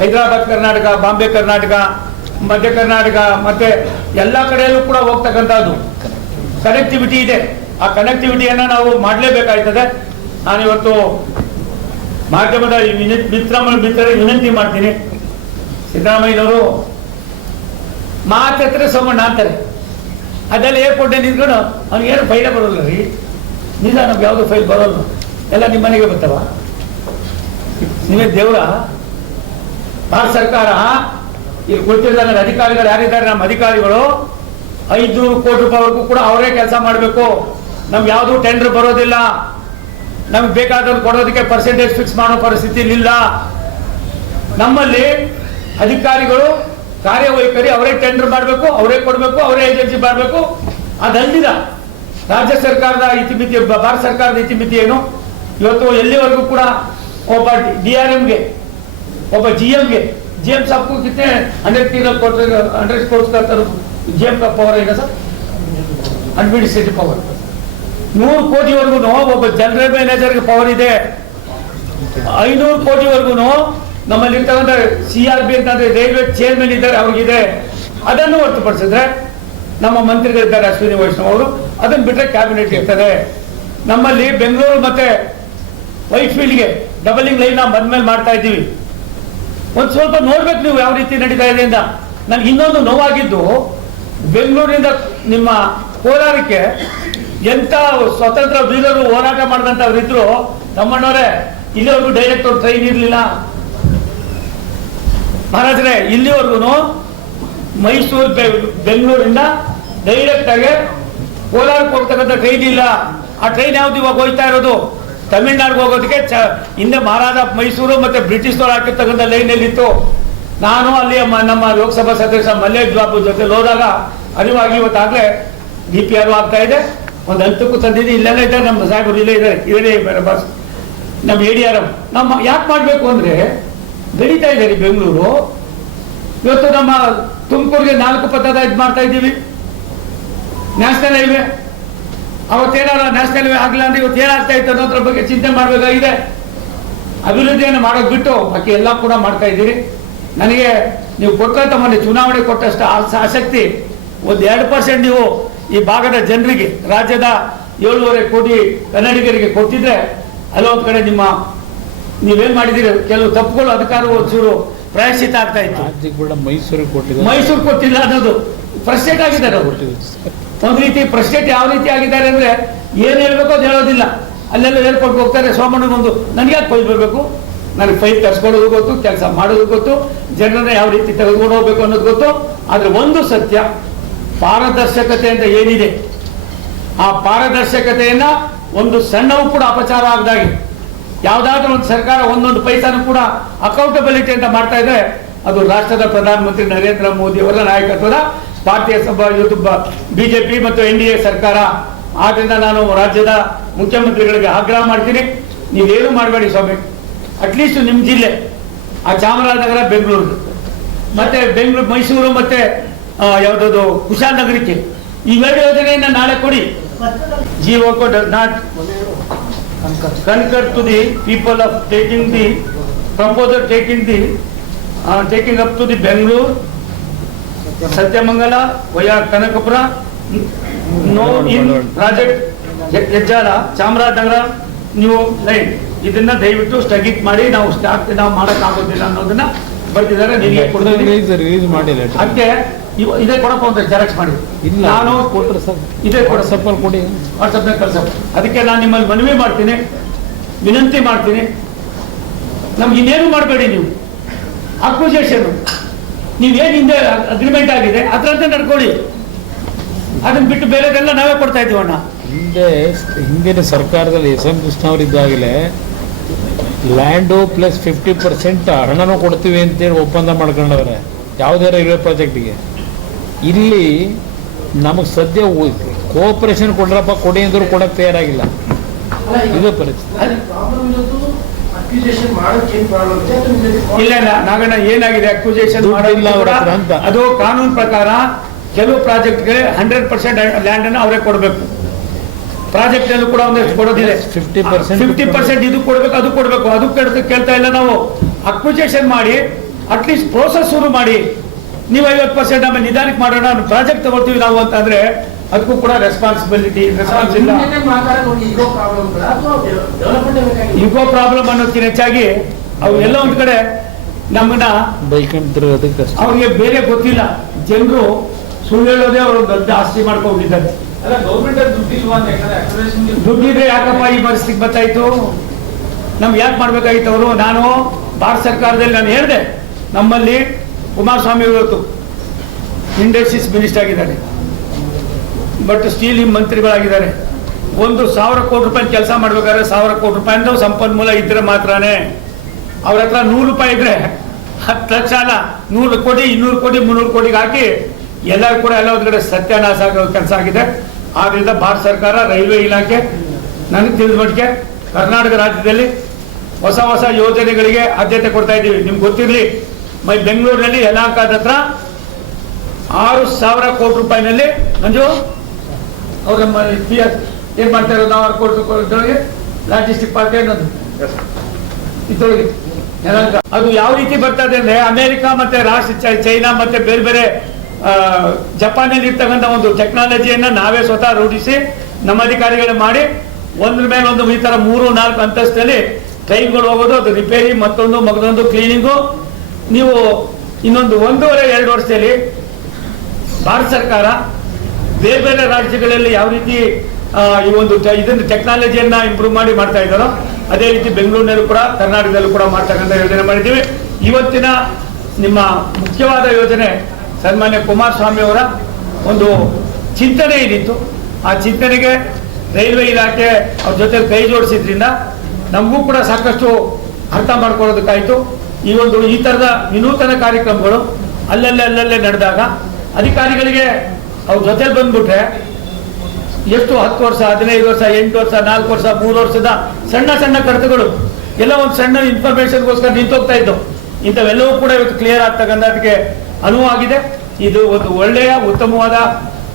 ಹೈದರಾಬಾದ್ ಕರ್ನಾಟಕ, ಬಾಂಬೆ ಕರ್ನಾಟಕ, ಮಧ್ಯ ಕರ್ನಾಟಕ ಮತ್ತೆ ಎಲ್ಲ ಕಡೆಯಲ್ಲೂ ಕೂಡ ಹೋಗ್ತಕ್ಕಂಥದ್ದು ಕನೆಕ್ಟಿವಿಟಿ ಇದೆ. ಆ ಕನೆಕ್ಟಿವಿಟಿಯನ್ನ ನಾವು ಮಾಡಲೇಬೇಕಾಗ್ತದೆ. ನಾನಿವತ್ತು ಮಾಧ್ಯಮದ ಮಿತ್ರರಿಗೆ ವಿನಂತಿ ಮಾಡ್ತೀನಿ, ಸಿದ್ದರಾಮಯ್ಯನವರು ಮಾತಾಡ್ತಾರೆ, ಸೋಮಣ್ಣ ಅಂತಾರೆ, ಅದೆಲ್ಲ ಏರ್ಪೋರ್ಟಲ್ಲಿ ನಿಂತ್ಕೊಂಡು ಅವ್ನಿಗೇನು ಫೈಲೇ ಬರೋಲ್ಲ ರೀ, ನಿಜ, ನಮ್ಗೆ ಯಾವುದು ಫೈಲ್ ಬರೋಲ್ಲ, ಎಲ್ಲ ನಿಮ್ಮ ಮನೆಗೆ ಬರ್ತಾವ, ನೀವೇ ದೇವ್ರ? ಭಾರತ ಸರ್ಕಾರ ಇಲ್ಲಿ ಕುಳಿತಿದ್ದಾರೆ ಅಧಿಕಾರಿಗಳು ಯಾರಿದ್ದಾರೆ, ನಮ್ಮ ಅಧಿಕಾರಿಗಳು 500 ಕೋಟಿ ರೂಪಾಯಿವರೆಗೂ ಕೂಡ ಅವರೇ ಕೆಲಸ ಮಾಡಬೇಕು. ನಮ್ಗೆ ಯಾವುದು ಟೆಂಡರ್ ಬರೋದಿಲ್ಲ, ನಮ್ಗೆ ಬೇಕಾದವ್ರು ಕೊಡೋದಕ್ಕೆ ಪರ್ಸೆಂಟೇಜ್ ಫಿಕ್ಸ್ ಮಾಡೋ ಪರಿಸ್ಥಿತಿ ಇಲ್ಲ. ನಮ್ಮಲ್ಲಿ ಅಧಿಕಾರಿಗಳು ಕಾರ್ಯವೈಖರಿ ಅವರೇ ಟೆಂಡರ್ ಮಾಡಬೇಕು, ಅವರೇ ಕೊಡಬೇಕು, ಅವರೇ ಏಜೆನ್ಸಿ ಮಾಡಬೇಕು. ಅದಲ್ದಿರ ರಾಜ್ಯ ಸರ್ಕಾರದ ಇತಿಮಿತಿ, ಭಾರತ ಸರ್ಕಾರದ ಇತಿಮಿತಿ ಏನು? ಇವತ್ತು ಎಲ್ಲಿವರೆಗೂ ಕೂಡ ಒಬ್ಬ DRMಗೆ, ಒಬ್ಬ GMಗೆ, GM ಸಾಬ್ಕು ಕಿತ್ತನೆ 100 ಕೋರ್ಸ್ GM का पावर है सर, एडमिनिस्ट्रेटिव पावर. 100 ಕೋಟಿವರೆಗೂ ಒಬ್ಬ ಜನರಲ್ ಮ್ಯಾನೇಜರ್ಗೆ ಪವರ್ ಇದೆ. 500 ಕೋಟಿವರೆಗೂ ನಮ್ಮಲ್ಲಿ ಇರ್ತಕ್ಕಂಥ CRB ಅಂತಂದ್ರೆ ರೈಲ್ವೆ ಚೇರ್ಮನ್ ಇದ್ದಾರೆ, ಅವ್ರಿಗಿದೆ. ಅದನ್ನು ಹೊರತುಪಡಿಸಿದ್ರೆ ನಮ್ಮ ಮಂತ್ರಿಗಳಿದ್ದಾರೆ ಅಶ್ವಿನಿ ವೈಷ್ಣವ್ ಅವರು, ಅದನ್ನು ಬಿಟ್ಟರೆ ಕ್ಯಾಬಿನೆಟ್ ಇರ್ತದೆ. ನಮ್ಮಲ್ಲಿ ಬೆಂಗಳೂರು ಮತ್ತೆ ವೈಟ್ ಫೀಲ್ಡ್ಗೆ ಡಬಲಿಂಗ್ ಲೈನ್ ನಾವು ಬಂದ್ಮೇಲೆ ಮಾಡ್ತಾ ಇದ್ದೀವಿ. ಒಂದು ಸ್ವಲ್ಪ ನೋಡ್ಬೇಕು ನೀವು ಯಾವ ರೀತಿ ನಡೀತಾ ಇದೆ ಅಂತ. ನನ್ಗೆ ಇನ್ನೊಂದು ನೋವಾಗಿದ್ದು, ಬೆಂಗಳೂರಿನಿಂದ ನಿಮ್ಮ ಕೋಲಾರಕ್ಕೆ ಎಂತ ಸ್ವತಂತ್ರ ವೀರರು ಹೋರಾಟ ಮಾಡಿದಂಥವ್ರು ಇದ್ರು, ತಮ್ಮಣ್ಣವರೇ, ಇಲ್ಲಿವರೆಗೂ ಡೈರೆಕ್ಟ್ ಅವ್ರು ಟ್ರೈನ್ ಇರಲಿಲ್ಲ ಮಹಾರಾಜರೇ. ಇಲ್ಲಿವರೆಗೂ ಮೈಸೂರು ಬೆಂಗಳೂರಿಂದ ಡೈರೆಕ್ಟ್ ಆಗಿ ಕೋಲಾರಕ್ಕೆ ಹೋಗ್ತಕ್ಕಂಥ ಟ್ರೈನ್ ಇಲ್ಲ. ಆ ಟ್ರೈನ್ ಯಾವ್ದು ಇವಾಗ ಹೋಗ್ತಾ ಇರೋದು ತಮಿಳ್ನಾಡಿಗೆ ಹೋಗೋದಕ್ಕೆ. ಹಿಂದೆ ಮಹಾರಾಜ ಮೈಸೂರು ಮತ್ತೆ ಬ್ರಿಟಿಷ್ನವ್ರು ಹಾಕಿರ್ತಕ್ಕಂಥ ಲೈನಲ್ಲಿ ಇತ್ತು. ನಾನು ಅಲ್ಲಿ ನಮ್ಮ ಲೋಕಸಭಾ ಸದಸ್ಯ ಮಲ್ಲೇಶ್ ಬಾಬು ಜೊತೆ ಹೋದಾಗ ಅರಿವಾಗಿ ಇವತ್ತಾಗಲೇ DPR ಆಗ್ತಾ ಇದೆ. ಒಂದು ಹಂತಕ್ಕೂ ತಂದಿದ್ದು. ಇಲ್ಲೆಲ್ಲ ಇದ್ದಾರೆ ನಮ್ಮ ಸಾಹೇಬರು, ಇಲ್ಲೇ ಇದ್ದಾರೆ, ಇವರೇ ಬಸ್ ನಮ್ಮ ADRM. ನಮ್ಮ ಯಾಕೆ ಮಾಡಬೇಕು ಅಂದರೆ ಬೆಳೀತಾ ಇದ್ದಾರೆ ಬೆಂಗಳೂರು. ಇವತ್ತು ನಮ್ಮ ತುಮಕೂರಿಗೆ 4 ಪಥದ ಇದು ಮಾಡ್ತಾ ಇದ್ದೀವಿ, ನ್ಯಾಷನಲ್ ಹೈವೇ. ಅವತ್ತೇನಾರ ನ್ಯಾಷನಲ್ ಹೈವೇ ಆಗಲಿಲ್ಲ ಅಂದ್ರೆ ಇವತ್ತು ಏನಾಗ್ತಾ ಇತ್ತು ಅನ್ನೋದ್ರ ಬಗ್ಗೆ ಚಿಂತೆ ಮಾಡಬೇಕಾಗಿದೆ. ಅಭಿವೃದ್ಧಿಯನ್ನು ಮಾಡೋದು ಬಿಟ್ಟು ಬಾಕಿ ಎಲ್ಲ ಕೂಡ ಮಾಡ್ತಾ ಇದ್ದೀರಿ. ನನಗೆ ನೀವು ಕೊಟ್ಟಂತ ಮೊನ್ನೆ ಚುನಾವಣೆ ಕೊಟ್ಟಷ್ಟು ಆಸಕ್ತಿ ಒಂದು 2% ನೀವು ಈ ಭಾಗದ ಜನರಿಗೆ, ರಾಜ್ಯದ 7.5 ಕೋಟಿ ಕನ್ನಡಿಗರಿಗೆ ಕೊಟ್ಟಿದ್ರೆ ಅಲ್ಲೊಂದು ಕಡೆ ನೀವೇನ್ ಮಾಡಿದಿರಿ, ಕೆಲವು ತಪ್ಪುಗಳು ಅಧಿಕಾರ ಒಂಚೂರು ಪ್ರಾಯಶ್ಚಿತ ಆಗ್ತಾ ಇತ್ತು. ಮೈಸೂರು ಕೊಟ್ಟಿಲ್ಲ ಅನ್ನೋದು ಫ್ರಸ್ಟ್ರೇಟ್ ಆಗಿದ್ದಾರೆ ಅವರು. ಒಂದು ರೀತಿ ಫ್ರಸ್ಟ್ರೇಟ್ ಯಾವ ರೀತಿ ಆಗಿದ್ದಾರೆ ಅಂದ್ರೆ ಏನ್ ಹೇಳ್ಬೇಕು ಅದು ಹೇಳೋದಿಲ್ಲ. ಅಲ್ಲೆಲ್ಲ ಹೇಳ್ಕೊಟ್ಟು ಹೋಗ್ತಾರೆ. ಸೋಮಣ್ಣನೊಂದು ನನಗೆ ಯಾಕೆ ಫೈಲ್ ಬರಬೇಕು, ನನಗೆ ಫೈಲ್ ತರಿಸ್ಕೊಡೋದು ಗೊತ್ತು, ಕೆಲಸ ಮಾಡೋದು ಗೊತ್ತು, ಜನರನ್ನ ಯಾವ ರೀತಿ ತೆಗೆದುಕೊಂಡು ಹೋಗ್ಬೇಕು ಅನ್ನೋದು ಗೊತ್ತು. ಆದ್ರೆ ಒಂದು ಸತ್ಯ, ಪಾರದರ್ಶಕತೆ ಅಂತ ಏನಿದೆ, ಆ ಪಾರದರ್ಶಕತೆಯನ್ನ ಒಂದು ಸಣ್ಣವೂ ಕೂಡ ಅಪಚಾರ ಆಗದಾಗೆ ಯಾವ್ದಾದ್ರೂ ಒಂದು ಸರ್ಕಾರ ಒಂದೊಂದು ಪೈಸಾನು ಕೂಡ ಅಕೌಂಟಬಿಲಿಟಿ ಅಂತ ಮಾಡ್ತಾ ಇದೆ, ಅದು ರಾಷ್ಟ್ರದ ಪ್ರಧಾನಮಂತ್ರಿ ನರೇಂದ್ರ ಮೋದಿ ಅವರ ನಾಯಕತ್ವದ ಭಾರತೀಯ BJP ಮತ್ತು NDA ಸರ್ಕಾರ. ಆದ್ರಿಂದ ನಾನು ರಾಜ್ಯದ ಮುಖ್ಯಮಂತ್ರಿಗಳಿಗೆ ಆಗ್ರಹ ಮಾಡ್ತೀನಿ, ನೀವೇನು ಮಾಡಬೇಡಿ ಸ್ವಾಮಿ. ಅಟ್ಲೀಸ್ಟ್ ನಿಮ್ಮ ಜಿಲ್ಲೆ ಆ ಚಾಮರಾಜನಗರ, ಬೆಂಗಳೂರು ಮತ್ತೆ ಮೈಸೂರು ಮತ್ತೆ ಯಾವುದದು ಕುಶಾಲನಗರಕ್ಕೆ ಇವೆರಡು ಯೋಜನೆಯನ್ನ ನಾಳೆ ಕೊಡಿ. GOCO does not concur to the people of taking the proposal, taking up to the Bangalore, Satyamangala via Kanakapura, no in project ಹೆಜ್ಜಾಲ Chamarajanagar ನೀವು ಲೈನ್. ಇದನ್ನ ದಯವಿಟ್ಟು ಸ್ಥಗಿತ ಮಾಡಿ, ನಾವು ಮಾಡೋಕ್ಕಾಗೋದಿಲ್ಲ ಅನ್ನೋದನ್ನ ಬರ್ತಿದ್ದಾರೆ. ನಿಮಗೆ ರಿಲೀಸ್ ಮಾಡಿಲ್ಲ ಅದಕ್ಕೆ ಇದೇ ಕೊಡಪ್ಪ ಅಂತ ಜೆರಾಕ್ಸ್ ಮಾಡಿ ನಾನು ಕೊಟ್ಟರೆ ಸರ್, ಇದೇ ವಾಟ್ಸಪ್ಪಲ್ಲಿ ಕೊಡಿ, ವಾಟ್ಸಪ್ನಾಗ ಕಳ್ಸ. ಅದಕ್ಕೆ ನಾನು ನಿಮ್ಮಲ್ಲಿ ಮನವಿ ಮಾಡ್ತೀನಿ, ವಿನಂತಿ ಮಾಡ್ತೀನಿ, ನಮ್ಗೆ ಇನ್ನೇನು ಮಾಡಬೇಡಿ. ನೀವು ಅಕ್ವಿಜೇಷನ್ ನೀವೇನು ಹಿಂದೆ ಅಗ್ರಿಮೆಂಟ್ ಆಗಿದೆ ಅದರಂತೆ ನಡ್ಕೊಳ್ಳಿ. ಅದನ್ನ ಬಿಟ್ಟು ಬೇರೆದೆಲ್ಲ ನಾವೇ ಕೊಡ್ತಾ ಇದ್ದೀವಿ ಅಣ್ಣ. ಹಿಂದಿನ ಸರ್ಕಾರದಲ್ಲಿ SM ಕೃಷ್ಣ ಅವರಿದ್ದಾಗಲೇ ಲ್ಯಾಂಡು ಪ್ಲಸ್ 50% ಹಣನೂ ಕೊಡ್ತೀವಿ ಅಂತೇಳಿ ಒಪ್ಪಂದ ಮಾಡ್ಕೊಂಡವ್ರೆ ಯಾವುದೇ ರೈಲ್ವೆ ಪ್ರಾಜೆಕ್ಟಿಗೆ. ಇಲ್ಲಿ ನಮಗೆ ಸದ್ಯ ಕೋಆಪರೇಷನ್ ಕೊಡ್ರಪ್ಪ ಕೊಡಿ ಅಂದ್ರೂ ಕೊಡಕ್ಕೆ ತಯಾರಾಗಿಲ್ಲ. ಇದು ಪರಿಸ್ಥಿತಿ. ಇಲ್ಲ ನಾಗಣ್ಣ, ಏನಾಗಿದೆ ಅಕ್ವಿಜೇಷನ್ ಮಾಡೋದಿಲ್ಲ ಅವರ ಹತ್ರ ಅಂತ. ಅದು ಕಾನೂನು ಪ್ರಕಾರ ಕೆಲವು ಪ್ರಾಜೆಕ್ಟ್ಗೆ 100% ಲ್ಯಾಂಡ್ ಅನ್ನು ಅವರೇ ಕೊಡಬೇಕು. ಪ್ರಾಜೆಕ್ಟ್ ಅಲ್ಲೂ ಕೂಡ ಒಂದಷ್ಟು ಕೊಡೋದಿದೆ. 50% ಇದು ಕೊಡಬೇಕು, ಅದು ಕೊಡಬೇಕು. ಅದು ಕೇಳ್ತಾ ಇಲ್ಲ ನಾವು. ಅಕ್ವಿಜೇಷನ್ ಮಾಡಿ ಅಟ್ಲೀಸ್ಟ್ ಪ್ರೋಸೆಸ್ ಶುರು ಮಾಡಿ. ನೀವು 50% ಆಮೇಲೆ ನಿಧಾನಕ್ಕೆ ಮಾಡೋಣ, ಪ್ರಾಜೆಕ್ಟ್ ತಗೊಳ್ತೀವಿ ನಾವು ಅಂತಂದ್ರೆ ಅದಕ್ಕೂ ಕೂಡ ರೆಸ್ಪಾನ್ಸ್ ಇಲ್ಲ. ಈಗೋ ಪ್ರಾಬ್ಲಮ್ ಅನ್ನೋದಕ್ಕಿಂತ ಹೆಚ್ಚಾಗಿ ಅವು ಎಲ್ಲ ಒಂದ್ ಕಡೆ ನಮ್ಮನ್ನ ಅವ್ರಿಗೆ ಬೇರೆ ಗೊತ್ತಿಲ್ಲ. ಜನರು ಸುಳ್ಳು ಹೇಳೋದೇ ಅವರು ದೊಡ್ಡ ಆಸ್ತಿ ಮಾಡ್ಕೊಂಡಿದ್ದಾರೆ. ದುಡ್ಡಿದ್ರೆ ಯಾಕಪ್ಪ ಈ ಪರಿಸ್ಥಿತಿಗೆ ಬರ್ತಾಯಿತ್ತು? ನಮ್ಗೆ ಯಾಕೆ ಮಾಡ್ಬೇಕಾಗಿತ್ತು ಅವರು? ನಾನು ಭಾರತ ಸರ್ಕಾರದಲ್ಲಿ ನಾನು ಹೇಳಿದೆ, ನಮ್ಮಲ್ಲಿ ಕುಮಾರಸ್ವಾಮಿ ಇವತ್ತು ಇಂಡಸ್ಟ್ರೀಸ್ ಮಿನಿಸ್ಟರ್ ಆಗಿದ್ದಾರೆ, ಬಟ್ ಸ್ಟೀಲ್ ಮಂತ್ರಿಗಳಾಗಿದ್ದಾರೆ. 1,000 ಕೋಟಿ ರೂಪಾಯಿ ಕೆಲಸ ಮಾಡ್ಬೇಕಾದ್ರೆ 1,000 ಕೋಟಿ ರೂಪಾಯಿ ಸಂಪನ್ಮೂಲ ಇದ್ರೆ ಮಾತ್ರನೇ. ಅವ್ರ ಹತ್ರ 100 ರೂಪಾಯಿ ಇದ್ರೆ 10 ಲಕ್ಷ ಅಲ್ಲ, 100 ಕೋಟಿ 200 ಕೋಟಿ 300 ಕೋಟಿಗೆ ಹಾಕಿ ಎಲ್ಲರೂ ಕೂಡ ಎಲ್ಲ ಒಂದು ಕಡೆ ಸತ್ಯಾನಾಶ ಆಗೋ ಕೆಲಸ ಆಗಿದೆ. ಆದ್ರಿಂದ ಭಾರತ ಸರ್ಕಾರ ರೈಲ್ವೆ ಇಲಾಖೆ ನನಗೆ ತಿಳಿದ ಮಟ್ಟಿಗೆ ಕರ್ನಾಟಕ ರಾಜ್ಯದಲ್ಲಿ ಹೊಸ ಹೊಸ ಯೋಜನೆಗಳಿಗೆ ಆದ್ಯತೆ ಕೊಡ್ತಾ ಇದ್ದೀವಿ. ನಿಮ್ಗೆ ಗೊತ್ತಿರಲಿ, ಬೆಂಗಳೂರಿನಲ್ಲಿ ಯಲಹಂಕದ ಹತ್ರ 6,000 ಕೋಟಿ ರೂಪಾಯಿನಲ್ಲಿ ಮಂಜು ಅವ್ರ ಏನು ಮಾಡ್ತಾ ಇರೋದು ನಾವು ಇದ್ರೊಳಗೆ ಲಾಜಿಸ್ಟಿಕ್ ಪಾರ್ಕ್ ಅನ್ನೋದು ಇದ್ರೊಳಗೆ ಅದು ಯಾವ ರೀತಿ ಬರ್ತದೆ ಅಂದ್ರೆ ಅಮೆರಿಕ ಮತ್ತೆ ಚೈನಾ ಮತ್ತೆ ಬೇರೆ ಬೇರೆ ಜಪಾನಲ್ಲಿ ಇರ್ತಕ್ಕಂಥ ಒಂದು ಟೆಕ್ನಾಲಜಿಯನ್ನ ನಾವೇ ಸ್ವತಃ ರೂಢಿಸಿ ನಮ್ಮ ಅಧಿಕಾರಿಗಳು ಮಾಡಿ ಒಂದ್ರ ಮೇಲೆ ಒಂದು ಈ ತರ 3-4 ಅಂತಸ್ತಲ್ಲಿ ಟ್ರೈನ್ಗಳು ಹೋಗೋದು, ಅದು ರಿಪೇರಿ, ಮತ್ತೊಂದು ಕ್ಲೀನಿಂಗು. ನೀವು ಇನ್ನೊಂದು 1.5-2 ವರ್ಷದಲ್ಲಿ ಭಾರತ ಸರ್ಕಾರ ಬೇರೆ ಬೇರೆ ರಾಜ್ಯಗಳಲ್ಲಿ ಯಾವ ರೀತಿ ಈ ಒಂದು ಇದನ್ನು ಟೆಕ್ನಾಲಜಿಯನ್ನ ಇಂಪ್ರೂವ್ ಮಾಡಿ ಮಾಡ್ತಾ ಇದ್ದಾರೋ ಅದೇ ರೀತಿ ಬೆಂಗಳೂರಿನಲ್ಲೂ ಕೂಡ ಕರ್ನಾಟಕದಲ್ಲೂ ಕೂಡ ಮಾಡ್ತಕ್ಕಂಥ ಯೋಜನೆ ಮಾಡಿದ್ದೀವಿ. ಇವತ್ತಿನ ನಿಮ್ಮ ಮುಖ್ಯವಾದ ಯೋಜನೆ ಸನ್ಮಾನ್ಯ ಕುಮಾರಸ್ವಾಮಿ ಅವರ ಒಂದು ಚಿಂತನೆ ಏನಿತ್ತು, ಆ ಚಿಂತನೆಗೆ ರೈಲ್ವೆ ಇಲಾಖೆ ಅವ್ರ ಜೊತೆ ಕೈ ಜೋಡಿಸಿದ್ರಿಂದ ನಮಗೂ ಕೂಡ ಸಾಕಷ್ಟು ಅರ್ಥ ಮಾಡ್ಕೊಳ್ಳೋದಕ್ಕಾಯ್ತು. ಈ ಥರದ ವಿನೂತನ ಕಾರ್ಯಕ್ರಮಗಳು ಅಲ್ಲಲ್ಲೇ ನಡೆದಾಗ ಅಧಿಕಾರಿಗಳಿಗೆ ಅವ್ರ ಜೊತೆ ಬಂದ್ಬಿಟ್ರೆ ಎಷ್ಟು 10 ವರ್ಷ, 15 ವರ್ಷ, 8 ವರ್ಷ, 4 ವರ್ಷ, 3 ವರ್ಷದ ಸಣ್ಣ ಕಡತಗಳು ಎಲ್ಲ ಒಂದು ಸಣ್ಣ ಇನ್ಫಾರ್ಮೇಶನ್ಗೋಸ್ಕರ ನಿಂತೋಗ್ತಾ ಇದ್ದು, ಇಂಥವೆಲ್ಲವೂ ಕೂಡ ಇವತ್ತು ಕ್ಲಿಯರ್ ಆಗ್ತಕ್ಕಂಥದಕ್ಕೆ ಅನುವಾಗಿದೆ. ಇದು ಒಂದು ಒಳ್ಳೆಯ ಉತ್ತಮವಾದ